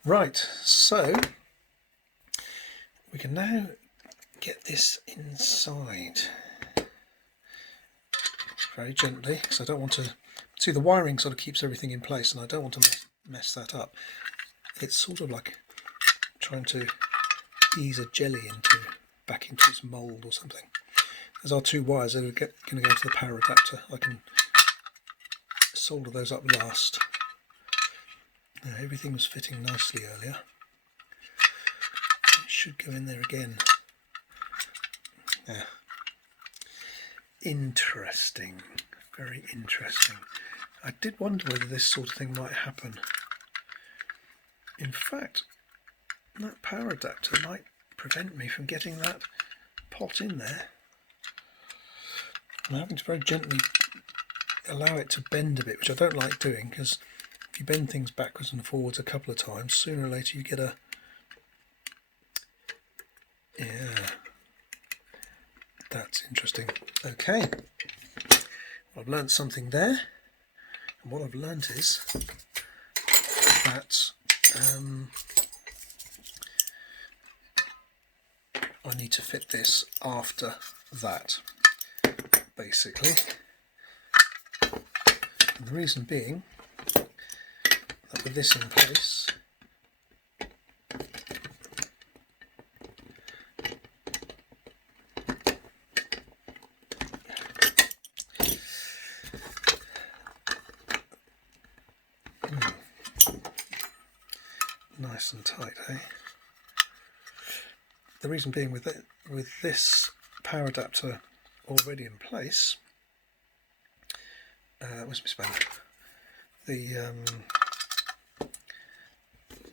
Right, so we can now get this inside very gently, because I don't want to see the wiring sort of keeps everything in place, and I don't want to mess that up. It's sort of like trying to ease a jelly back into its mould or something. There's our two wires that are going to go into the power adapter. I can solder those up last. Now, everything was fitting nicely earlier. It should go in there again. Yeah. interesting, very interesting. I did wonder whether this sort of thing might happen. In fact, that power adapter might prevent me from getting that pot in there. I'm having to very gently allow it to bend a bit, which I don't like doing, because if you bend things backwards and forwards a couple of times, sooner or later you get a... Yeah, that's interesting. Okay, well, I've learnt something there, and what I've learnt is that I need to fit this after that, basically. And the reason being that with this in place, nice and tight, eh? The reason being with this power adapter already in place, where's my spanner? The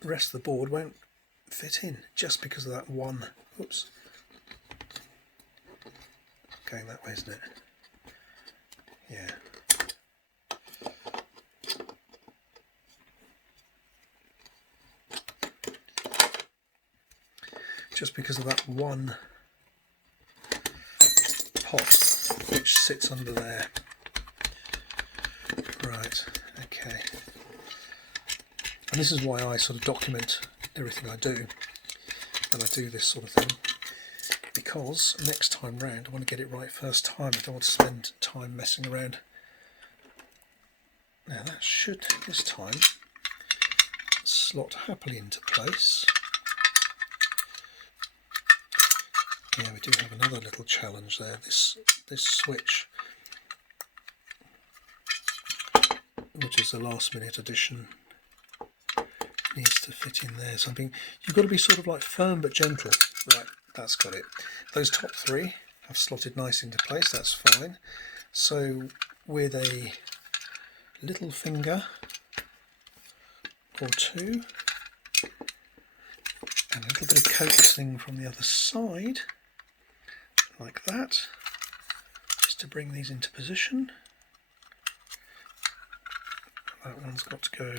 rest of the board won't fit in just because of that one. Oops, going that way, isn't it? Yeah. Just because of that one pot which sits under there. Right, okay. And this is why I sort of document everything I do when I do this sort of thing, because next time round I want to get it right first time. I don't want to spend time messing around. Now that should this time slot happily into place. Yeah, we do have another little challenge there. This switch, which is a last minute addition, needs to fit in there. Something you've got to be sort of like firm but gentle. Right, that's got it. Those top three have slotted nice into place. That's fine. So with a little finger or two and a little bit of coaxing from the other side, like that, just to bring these into position. That one's got to go.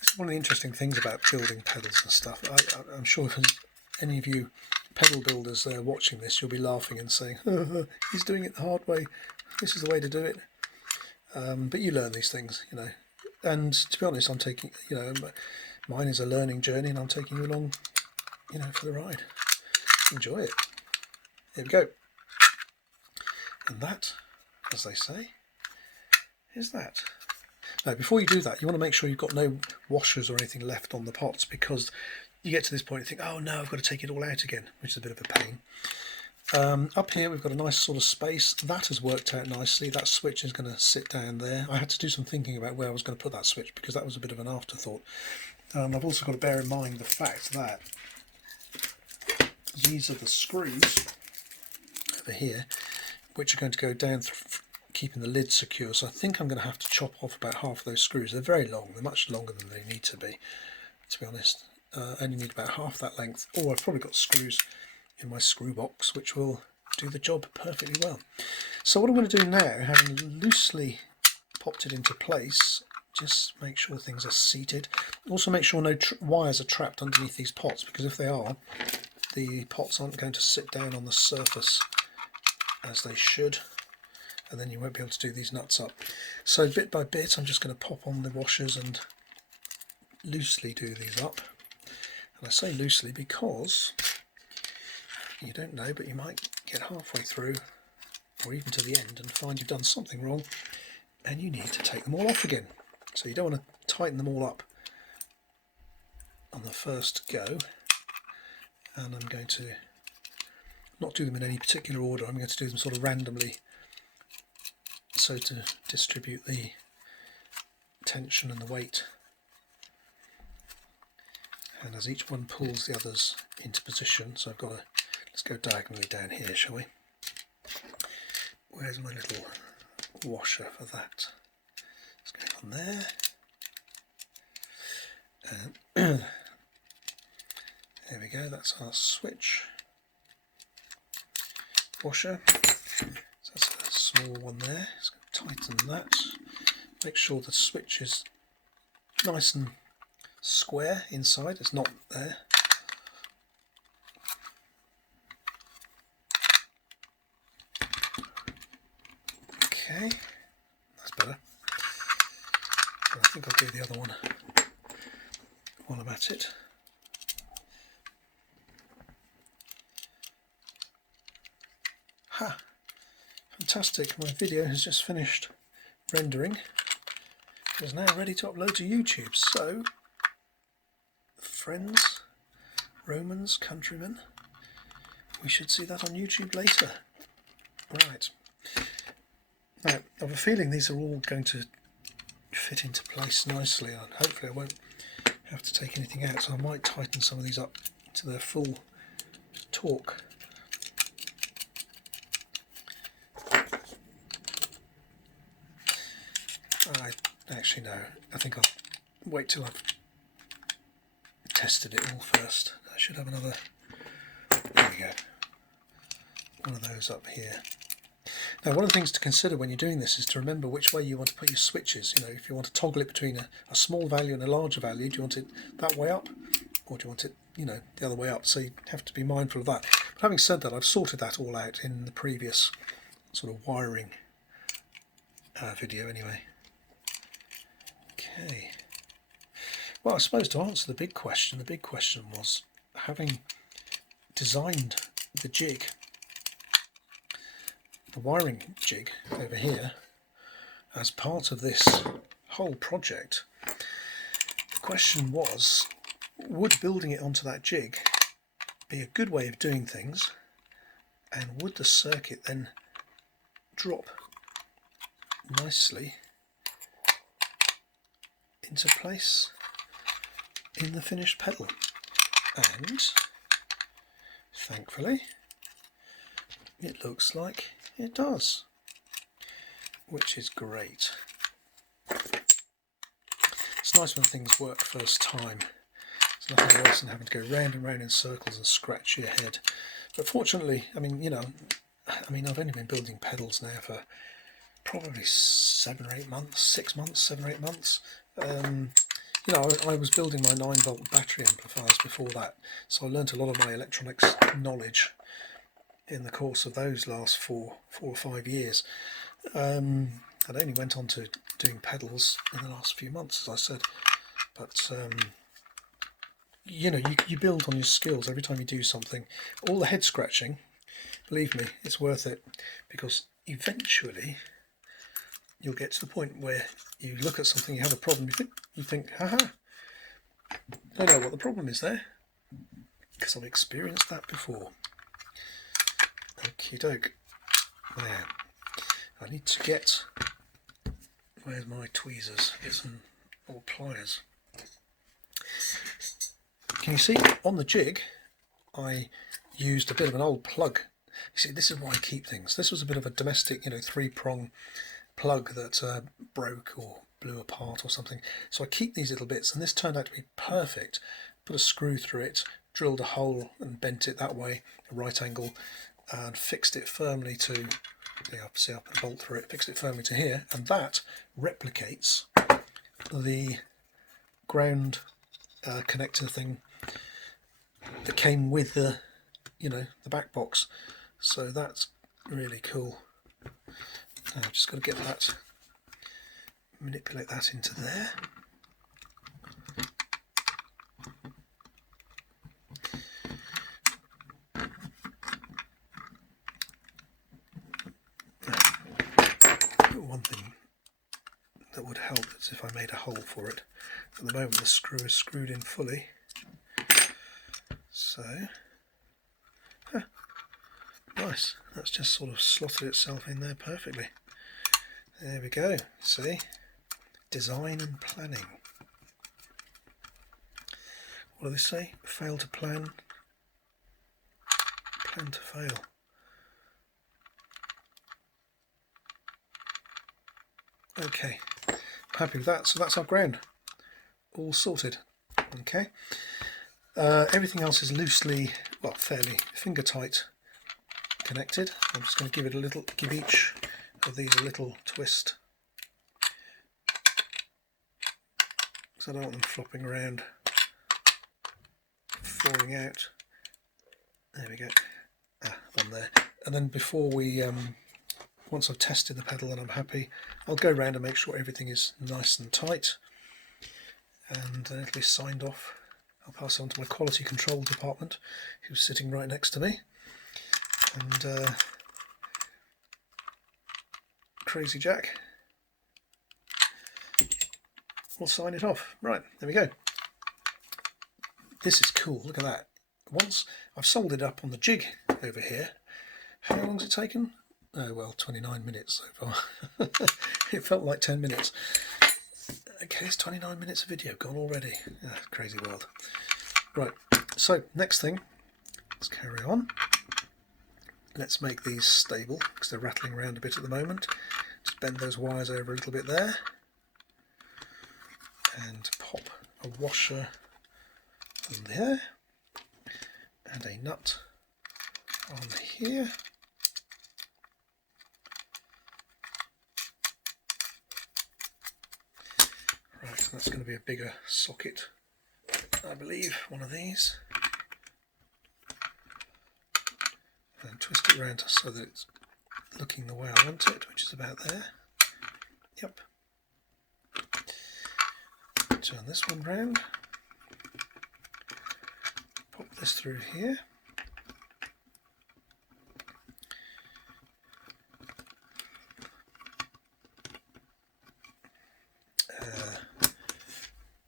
This is one of the interesting things about building pedals and stuff. I'm sure if any of you pedal builders there watching this, you'll be laughing and saying, he's doing it the hard way, this is the way to do it. But you learn these things, you know. And to be honest, I'm taking, you know, mine is a learning journey, and I'm taking you along, you know, for the ride. Enjoy it. Here we go. And that, as they say, is that. Now, before you do that, you want to make sure you've got no washers or anything left on the pots, because you get to this point and think, oh no, I've got to take it all out again, which is a bit of a pain. Up here we've got a nice sort of space. That has worked out nicely. That switch is going to sit down there. I had to do some thinking about where I was going to put that switch, because that was a bit of an afterthought. I've also got to bear in mind the fact that these are the screws over here which are going to go down keeping the lid secure, so I think I'm going to have to chop off about half of those screws. They're very long, they're much longer than they need to be honest. I only need about half that length, or I've probably got screws in my screw box which will do the job perfectly well. So what I'm going to do now, having loosely popped it into place, just make sure things are seated. Also make sure no wires are trapped underneath these pots, because if they are, the pots aren't going to sit down on the surface as they should, and then you won't be able to do these nuts up. So bit by bit I'm just going to pop on the washers and loosely do these up. And I say loosely because you don't know, but you might get halfway through or even to the end and find you've done something wrong and you need to take them all off again. So you don't want to tighten them all up on the first go. And I'm going to not do them in any particular order. I'm going to do them sort of randomly, so to distribute the tension and the weight. And as each one pulls the others into position, so I've got to, let's go diagonally down here, shall we? where's my little washer for that? Let's go on there. And there we go, that's our switch washer. So that's a small one there. Let's tighten that. Make sure the switch is nice and square inside, it's not there. Okay, that's better. And I think I'll do the other one while I'm at it. Ha! Fantastic, my video has just finished rendering. It is now ready to upload to YouTube. So, friends, Romans, countrymen, we should see that on YouTube later. Right. Now, I have a feeling these are all going to fit into place nicely, and hopefully I won't have to take anything out, so I might tighten some of these up to their full torque. Actually no, I think I'll wait till I've tested it all first. I should have another, there we go, one of those up here. Now, one of the things to consider when you're doing this is to remember which way you want to put your switches. You know, if you want to toggle it between a small value and a larger value, do you want it that way up, or do you want it, you know, the other way up? So you have to be mindful of that. But having said that, I've sorted that all out in the previous sort of wiring video anyway. Okay. Well, I suppose to answer the big question was, having designed the jig, the wiring jig over here, as part of this whole project, the question was, would building it onto that jig be a good way of doing things, and would the circuit then drop nicely into place in the finished pedal? And thankfully it looks like it does, which is great. It's nice when things work first time. It's nothing worse than having to go round and round in circles and scratch your head. But fortunately, I mean, you know, I've only been building pedals now for probably 7 or 8 months, 6 months, 7 or 8 months. You know, I was building my 9-volt battery amplifiers before that, so I learnt a lot of my electronics knowledge in the course of those last 4 or 5 years. I only went on to doing pedals in the last few months, as I said, but you know, you build on your skills every time you do something. All the head scratching, believe me, it's worth it, because eventually you'll get to the point where you look at something, you have a problem, you think, haha, I know what the problem is there, because I've experienced that before. Okie doke. Now, I need to get, where's my tweezers? Get some old pliers. Can you see, on the jig, I used a bit of an old plug. You see, this is why I keep things. This was a bit of a domestic, you know, 3-prong plug that broke or blew apart or something. So I keep these little bits, and this turned out to be perfect. Put a screw through it, drilled a hole and bent it that way, a right angle, and fixed it firmly to, see, I put a bolt through it, fixed it firmly to here, and that replicates the ground connector thing that came with the, you know, the back box. So that's really cool. I've just got to get that, manipulate that into there. One thing that would help is if I made a hole for it. At the moment the screw is screwed in fully, so nice, that's just sort of slotted itself in there perfectly. There we go, see, design and planning. What do they say? Fail to plan, plan to fail. Okay, I'm happy with that. So that's our ground all sorted. Okay, everything else is loosely, well, fairly finger tight connected. I'm just going to give each of these a little twist, because I don't want them flopping around, falling out. There we go. One there. And then before we, once I've tested the pedal and I'm happy, I'll go around and make sure everything is nice and tight, and it'll be signed off. I'll pass it on to my quality control department, who's sitting right next to me, and Crazy Jack will sign it off. Right, there we go. This is cool, look at that. Once I've soldered it up on the jig over here, how long's it taken? Oh well, 29 minutes so far. It felt like 10 minutes. Okay, it's 29 minutes of video gone already. Crazy world. Right, so next thing, let's carry on. Let's make these stable, because they're rattling around a bit at the moment. Just bend those wires over a little bit there, and pop a washer on there, and a nut on here. Right, so that's going to be a bigger socket, I believe, one of these. And twist it around so that it's looking the way I want it, which is about there. Yep. Turn this one round. Pop this through here.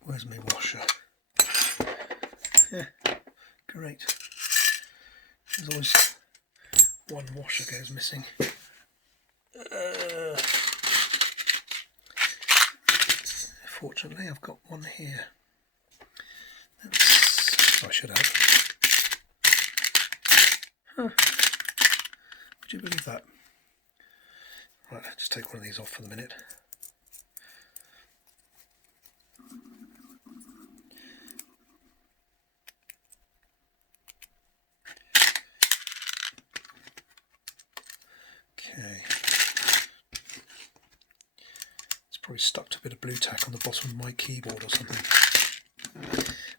Where's my washer? Yeah, great. There's always one washer goes missing. Fortunately, I've got one here. I should have. Huh. Would you believe that? Right, I'll just take one of these off for the minute. Okay. It's probably stuck to a bit of blue tack on the bottom of my keyboard or something.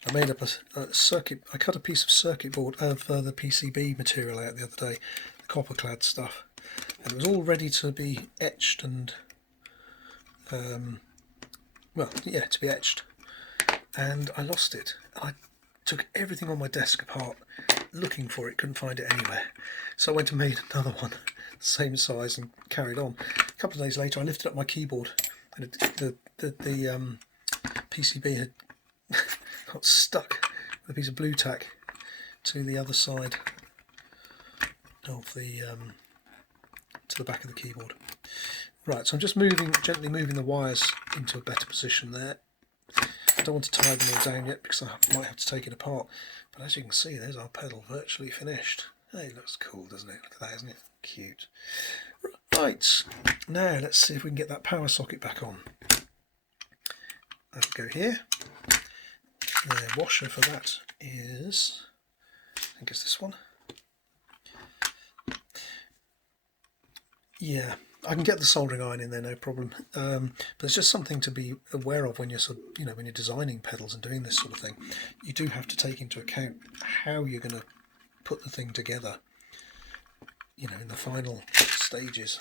I made up a circuit. I cut a piece of circuit board of the PCB material out the other day, the copper clad stuff, and it was all ready to be etched and well, yeah, to be etched, and I lost it. I took everything on my desk apart looking for it, couldn't find it anywhere, so I went and made another one same size and carried on. A couple of days later I lifted up my keyboard and the PCB had got stuck with a piece of blue tack to the other side of the to the back of the keyboard. Right, so I'm just gently moving the wires into a better position there. I don't want to tie them all down yet because I might have to take it apart, but as you can see, there's our pedal virtually finished. Hey, it looks cool, doesn't it? Look at that, isn't it? Cute. Right, now let's see if we can get that power socket back on. That'll go here. The washer for that is, I think it's this one. Yeah, I can get the soldering iron in there, no problem. But it's just something to be aware of when you're when you're designing pedals and doing this sort of thing. You do have to take into account how you're going to put the thing together, in the final stages.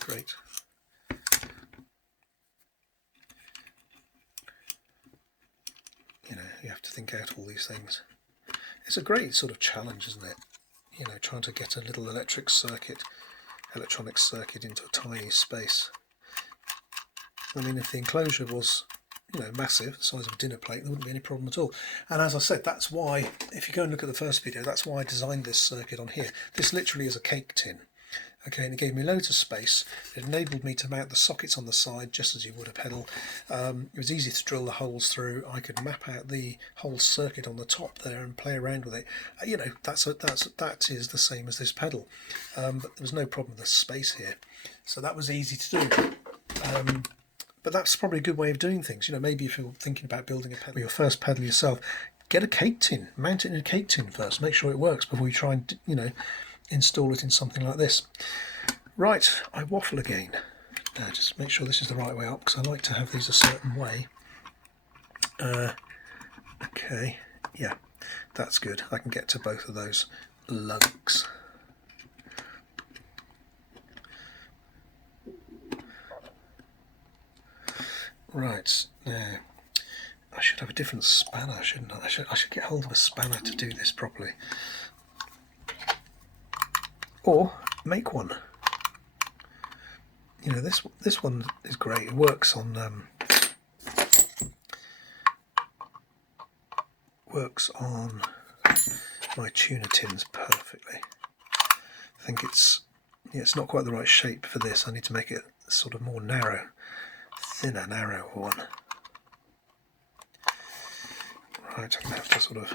Great. You have to think out all these things. It's a great sort of challenge, isn't it? Trying to get a little electronic circuit into a tiny space. I mean, if the enclosure was, massive, the size of a dinner plate, there wouldn't be any problem at all. And as I said, that's why, if you go and look at the first video, that's why I designed this circuit on here. This literally is a cake tin. Okay, and it gave me loads of space. It enabled me to mount the sockets on the side just as you would a pedal. It was easy to drill the holes through. I could map out the whole circuit on the top there and play around with it. You know, that is the same as this pedal, but there was no problem with the space here, so that was easy to do. But that's probably a good way of doing things. You know, maybe if you're thinking about building a pedal, your first pedal yourself, get a cake tin, mount it in a cake tin first, make sure it works before you try and, you know, install it in something like this. Right, I waffle again. Now just make sure this is the right way up, because I like to have these a certain way. Okay, yeah, that's good. I can get to both of those lugs. Right, now I should have a different spanner, shouldn't I? I should get hold of a spanner to do this properly. Or make one. You know, this one is great. It works on my tuner tins perfectly. I think it's not quite the right shape for this. I need to make it sort of more narrow, thinner, narrow one. Right, I'm going to have to sort of...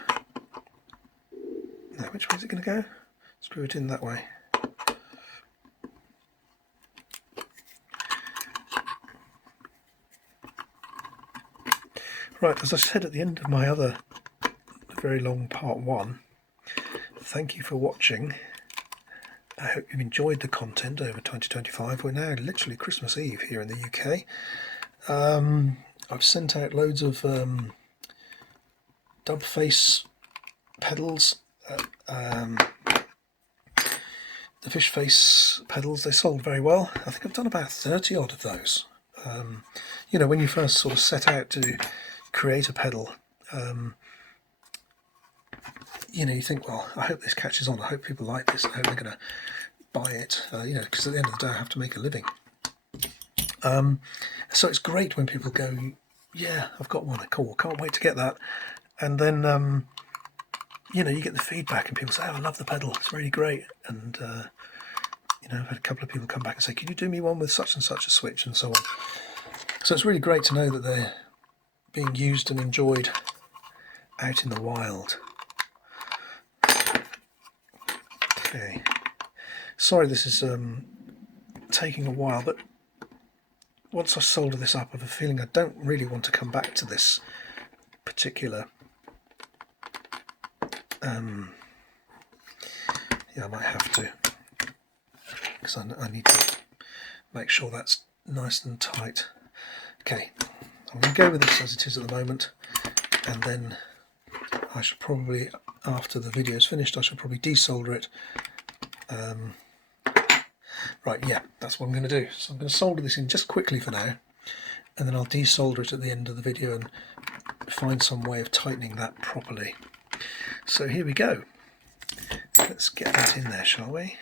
Now, which way is it going to go? Screw it in that way. Right, as I said at the end of my other very long part 1, thank you for watching. I hope you've enjoyed the content over 2025. We're now literally Christmas Eve here in the UK. I've sent out loads of dub face pedals, the fish face pedals. They sold very well. I think I've done about 30 odd of those. You know, when you first sort of set out to create a pedal, you know, you think, well, I hope this catches on, I hope people like this, I hope they're going to buy it, you know, because at the end of the day I have to make a living. So it's great when people go, yeah, I've got one, cool, can't wait to get that. And then, you know, you get the feedback and people say, oh, I love the pedal, it's really great. And, you know, I've had a couple of people come back and say, can you do me one with such and such a switch and so on. So it's really great to know that they're being used and enjoyed out in the wild. Okay, sorry this is taking a while, but once I solder this up, I have a feeling I don't really want to come back to this particular yeah, I might have to, because I need to make sure that's nice and tight. Okay, I'm going to go with this as it is at the moment, and then I should probably, after the video is finished, I should probably desolder it. Right, yeah, that's what I'm going to do. So I'm going to solder this in just quickly for now, and then I'll desolder it at the end of the video and find some way of tightening that properly. So here we go. Let's get that in there, shall we?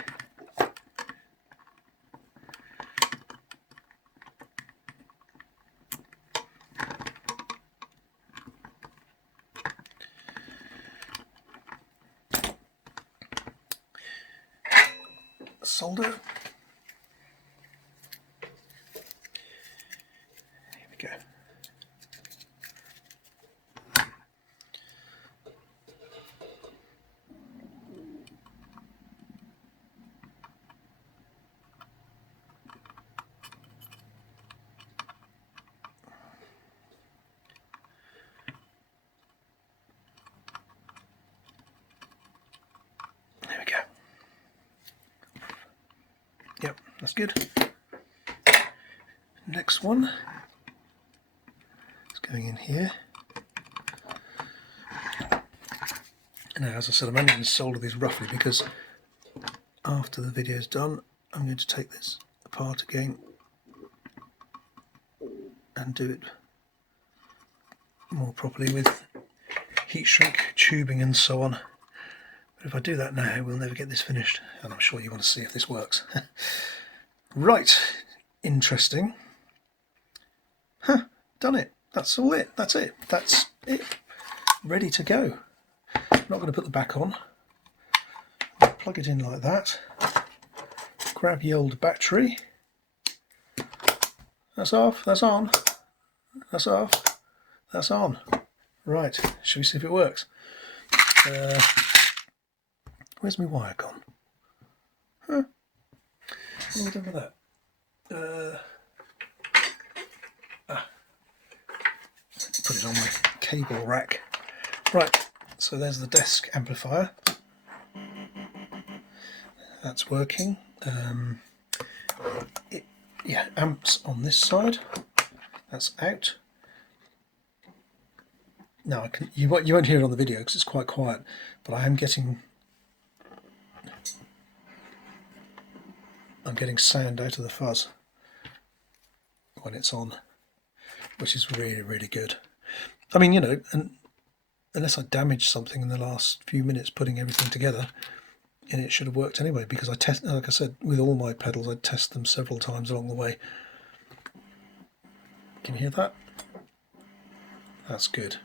Solder. Here we go. There we go. Yep, that's good. Next one is going in here. Now, as I said, I'm only going to solder these roughly because after the video is done, I'm going to take this apart again and do it more properly with heat shrink, tubing and so on. But if I do that now, we'll never get this finished, and I'm sure you want to see if this works. Right, interesting. Huh, done it. That's all it. That's it. That's it. Ready to go. I'm not going to put the back on. I'll plug it in like that. grab the old battery. That's off, that's on, that's off, that's on. Right, shall we see if it works? Where's my wire gone? Huh? What have I done with that? Put it on my cable rack. Right, so there's the desk amplifier. That's working. Amps on this side. That's out. Now you won't hear it on the video because it's quite quiet, but I'm getting sound out of the fuzz when it's on, which is really, really good. I mean, you know, and unless I damaged something in the last few minutes putting everything together, and it should have worked anyway, because like I said, with all my pedals, I test them several times along the way. Can you hear that? That's good.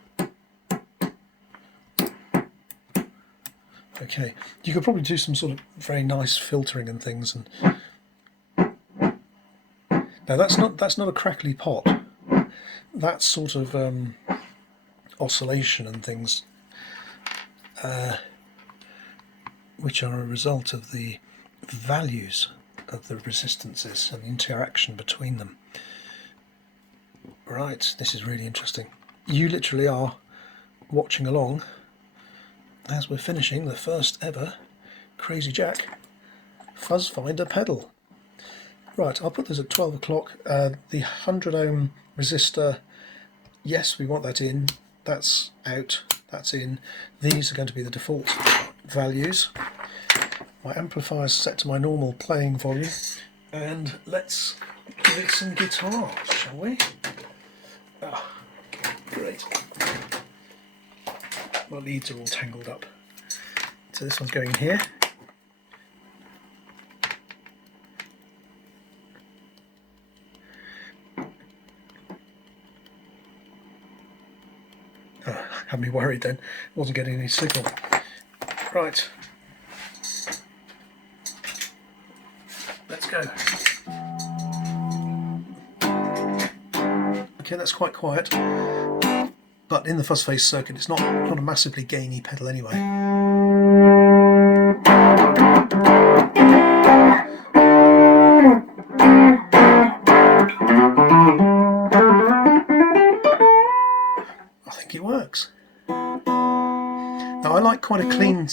Okay, you could probably do some sort of very nice filtering and things. And now that's not a crackly pot. That's sort of oscillation and things, which are a result of the values of the resistances and the interaction between them. Right, this is really interesting. You literally are watching along as we're finishing the first ever Crazy Jack Fuzz Finder pedal. Right, I'll put this at 12 o'clock. The 100 ohm resistor, yes, we want that in. That's out, that's in. These are going to be the default values. My amplifier is set to my normal playing volume. And let's give it some guitar, shall we? Ah, great. My leads are all tangled up. So this one's going in here. Had me worried then, wasn't getting any signal. Right, let's go. Okay, that's quite quiet, but in the FuzzFace circuit it's not a massively gainy pedal anyway. I think it works. Now I like quite a clean,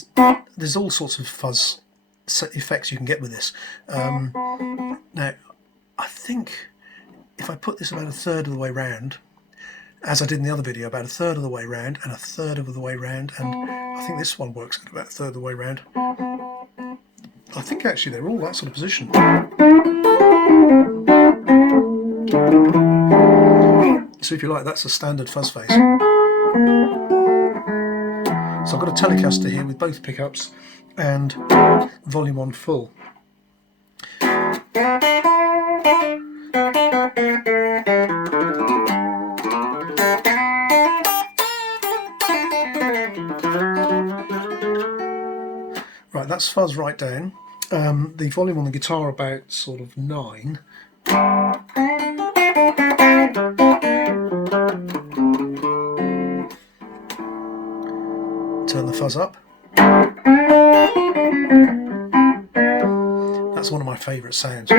there's all sorts of fuzz effects you can get with this. Now I think if I put this about a third of the way round, as I did in the other video, about a third of the way round and a third of the way round, and I think this one works at about a third of the way round. I think actually they're all that sort of position. So if you like, that's a standard fuzz face. So I've got a Telecaster here with both pickups and volume on full. Right, that's fuzz right down. The volume on the guitar about sort of 9. Turn the fuzz up. That's one of my favourite sounds.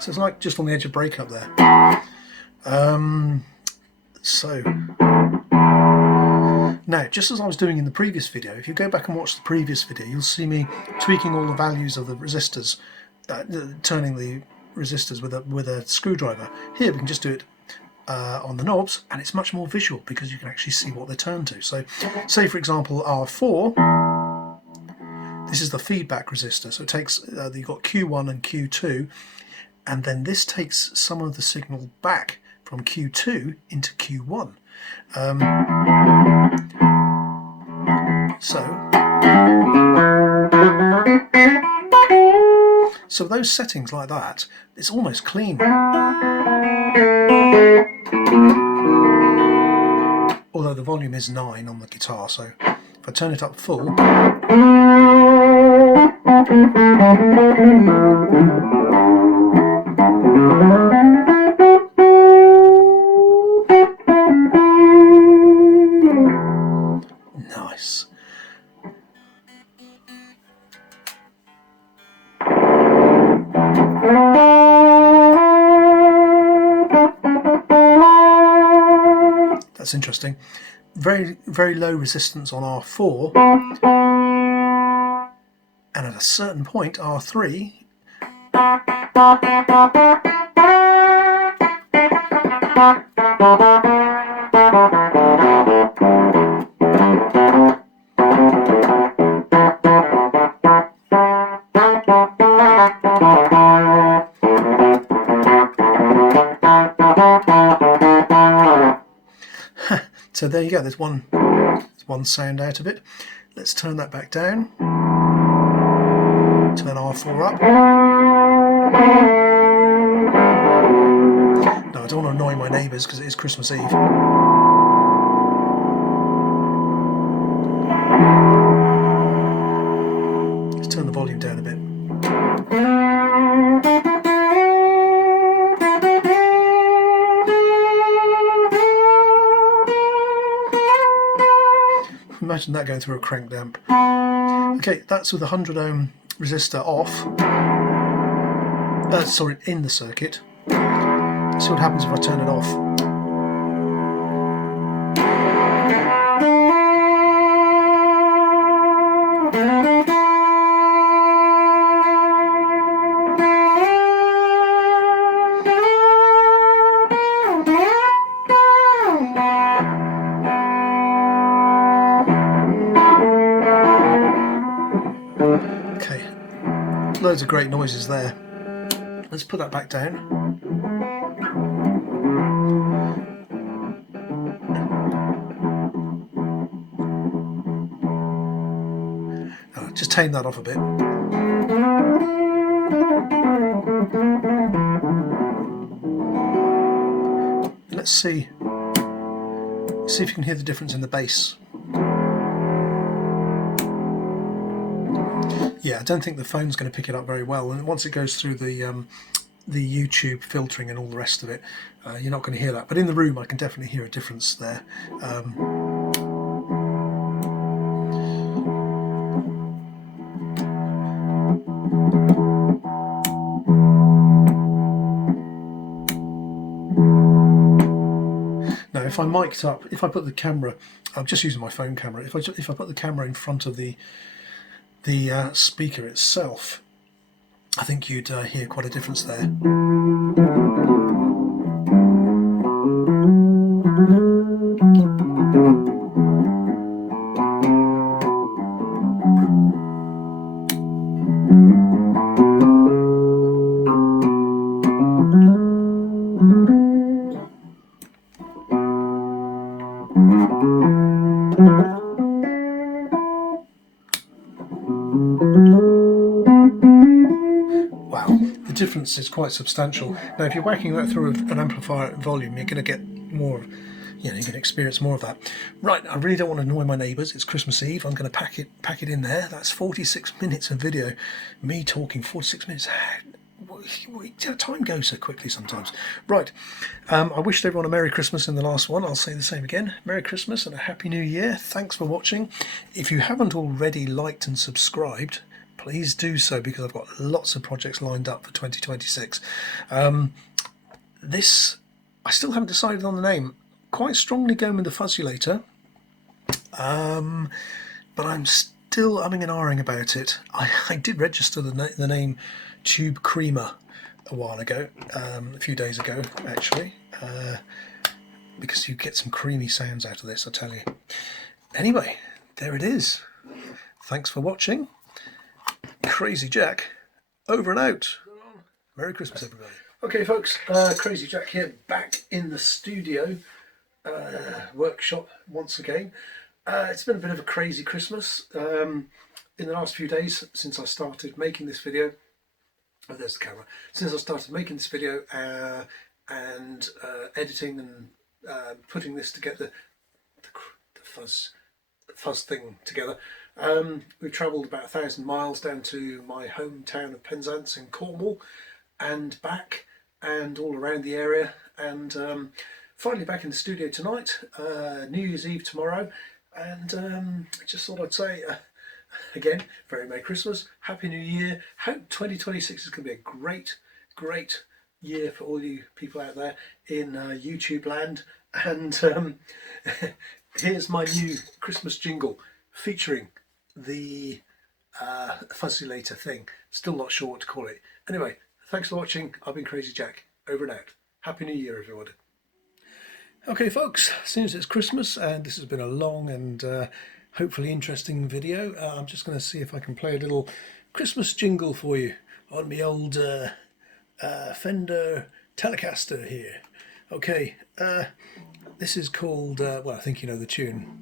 So it's like just on the edge of breakup there. So now, just as I was doing in the previous video, if you go back and watch the previous video, you'll see me tweaking all the values of the resistors, turning the resistors with a screwdriver. Here we can just do it on the knobs, and it's much more visual because you can actually see what they turn to. So say for example R4, this is the feedback resistor, so it takes you've got Q1 and Q2, and then this takes some of the signal back from Q2 into Q1. So those settings like that, it's almost clean. Although the volume is 9 on the guitar, so if I turn it up full, nice. That's interesting. Very, very low resistance on R4, and at a certain point R3 so there you go, there's one sound out of it. Let's turn that back down. Turn R4 up. No, I don't want to annoy my neighbours because it is Christmas Eve. Let's turn the volume down a bit. Imagine that going through a crank damp. Okay, that's with a 100 ohm resistor off. Sorry, in the circuit. See what happens if I turn it off. Okay, loads of great noises there. Let's put that back down. Just tame that off a bit. Let's see if you can hear the difference in the bass. Yeah, I don't think the phone's going to pick it up very well, and once it goes through the YouTube filtering and all the rest of it, you're not going to hear that. But in the room, I can definitely hear a difference there. Now, if I mic'd up, if I put the camera, I'm just using my phone camera. If I put the camera in front of the speaker itself, I think you'd hear quite a difference there. Wow, the difference is quite substantial. Now, if you're whacking that through an amplifier at volume, you're going to get more, you're going to experience more of that. Right, I really don't want to annoy my neighbours. It's Christmas Eve. I'm going to pack it in there. That's 46 minutes of video. Me talking 46 minutes. Time goes so quickly sometimes. Right, I wished everyone a Merry Christmas in the last one. I'll say the same again. Merry Christmas and a Happy New Year. Thanks for watching. If you haven't already liked and subscribed, please do so, because I've got lots of projects lined up for 2026. This, I still haven't decided on the name. Quite strongly going with the Fuzzulator, but I'm still umming and ahhing about it. I did register the name Tube Creamer a while ago, a few days ago actually, because you get some creamy sounds out of this, I tell you. Anyway, there it is. Thanks for watching. Crazy Jack, over and out. Merry Christmas, everybody. Okay, folks, Crazy Jack here, back in the studio workshop once again. It's been a bit of a crazy Christmas in the last few days since I started making this video. Oh, there's the camera. Since I started making this video and editing and putting this together, the fuzz thing together, we've travelled about 1,000 miles down to my hometown of Penzance in Cornwall and back and all around the area, and finally back in the studio tonight, New Year's Eve tomorrow, and I just thought I'd say again, very Merry Christmas, Happy New Year. Hope 2026 is going to be a great year for all you people out there in YouTube land. And here's my new Christmas jingle featuring the fuzzilator thing. Still not sure what to call it. Anyway, thanks for watching. I've been Crazy Jack. Over and out. Happy New Year, everybody. Okay, folks, since it's Christmas and this has been a long and hopefully interesting video, I'm just going to see if I can play a little Christmas jingle for you on my old Fender Telecaster here. Okay, this is called, well, I think you know the tune.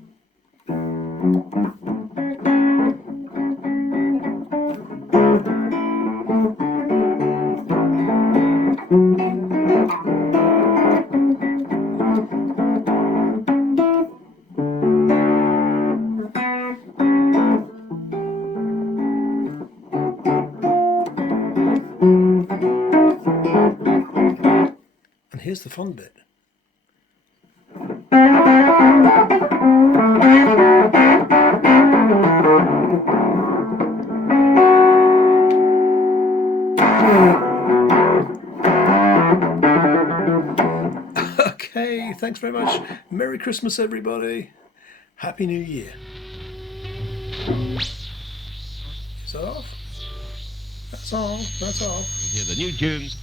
And here's the fun bit. Okay, thanks very much. Merry Christmas, everybody. Happy New Year. Is that off? That's all. That's all. Hear the new tunes.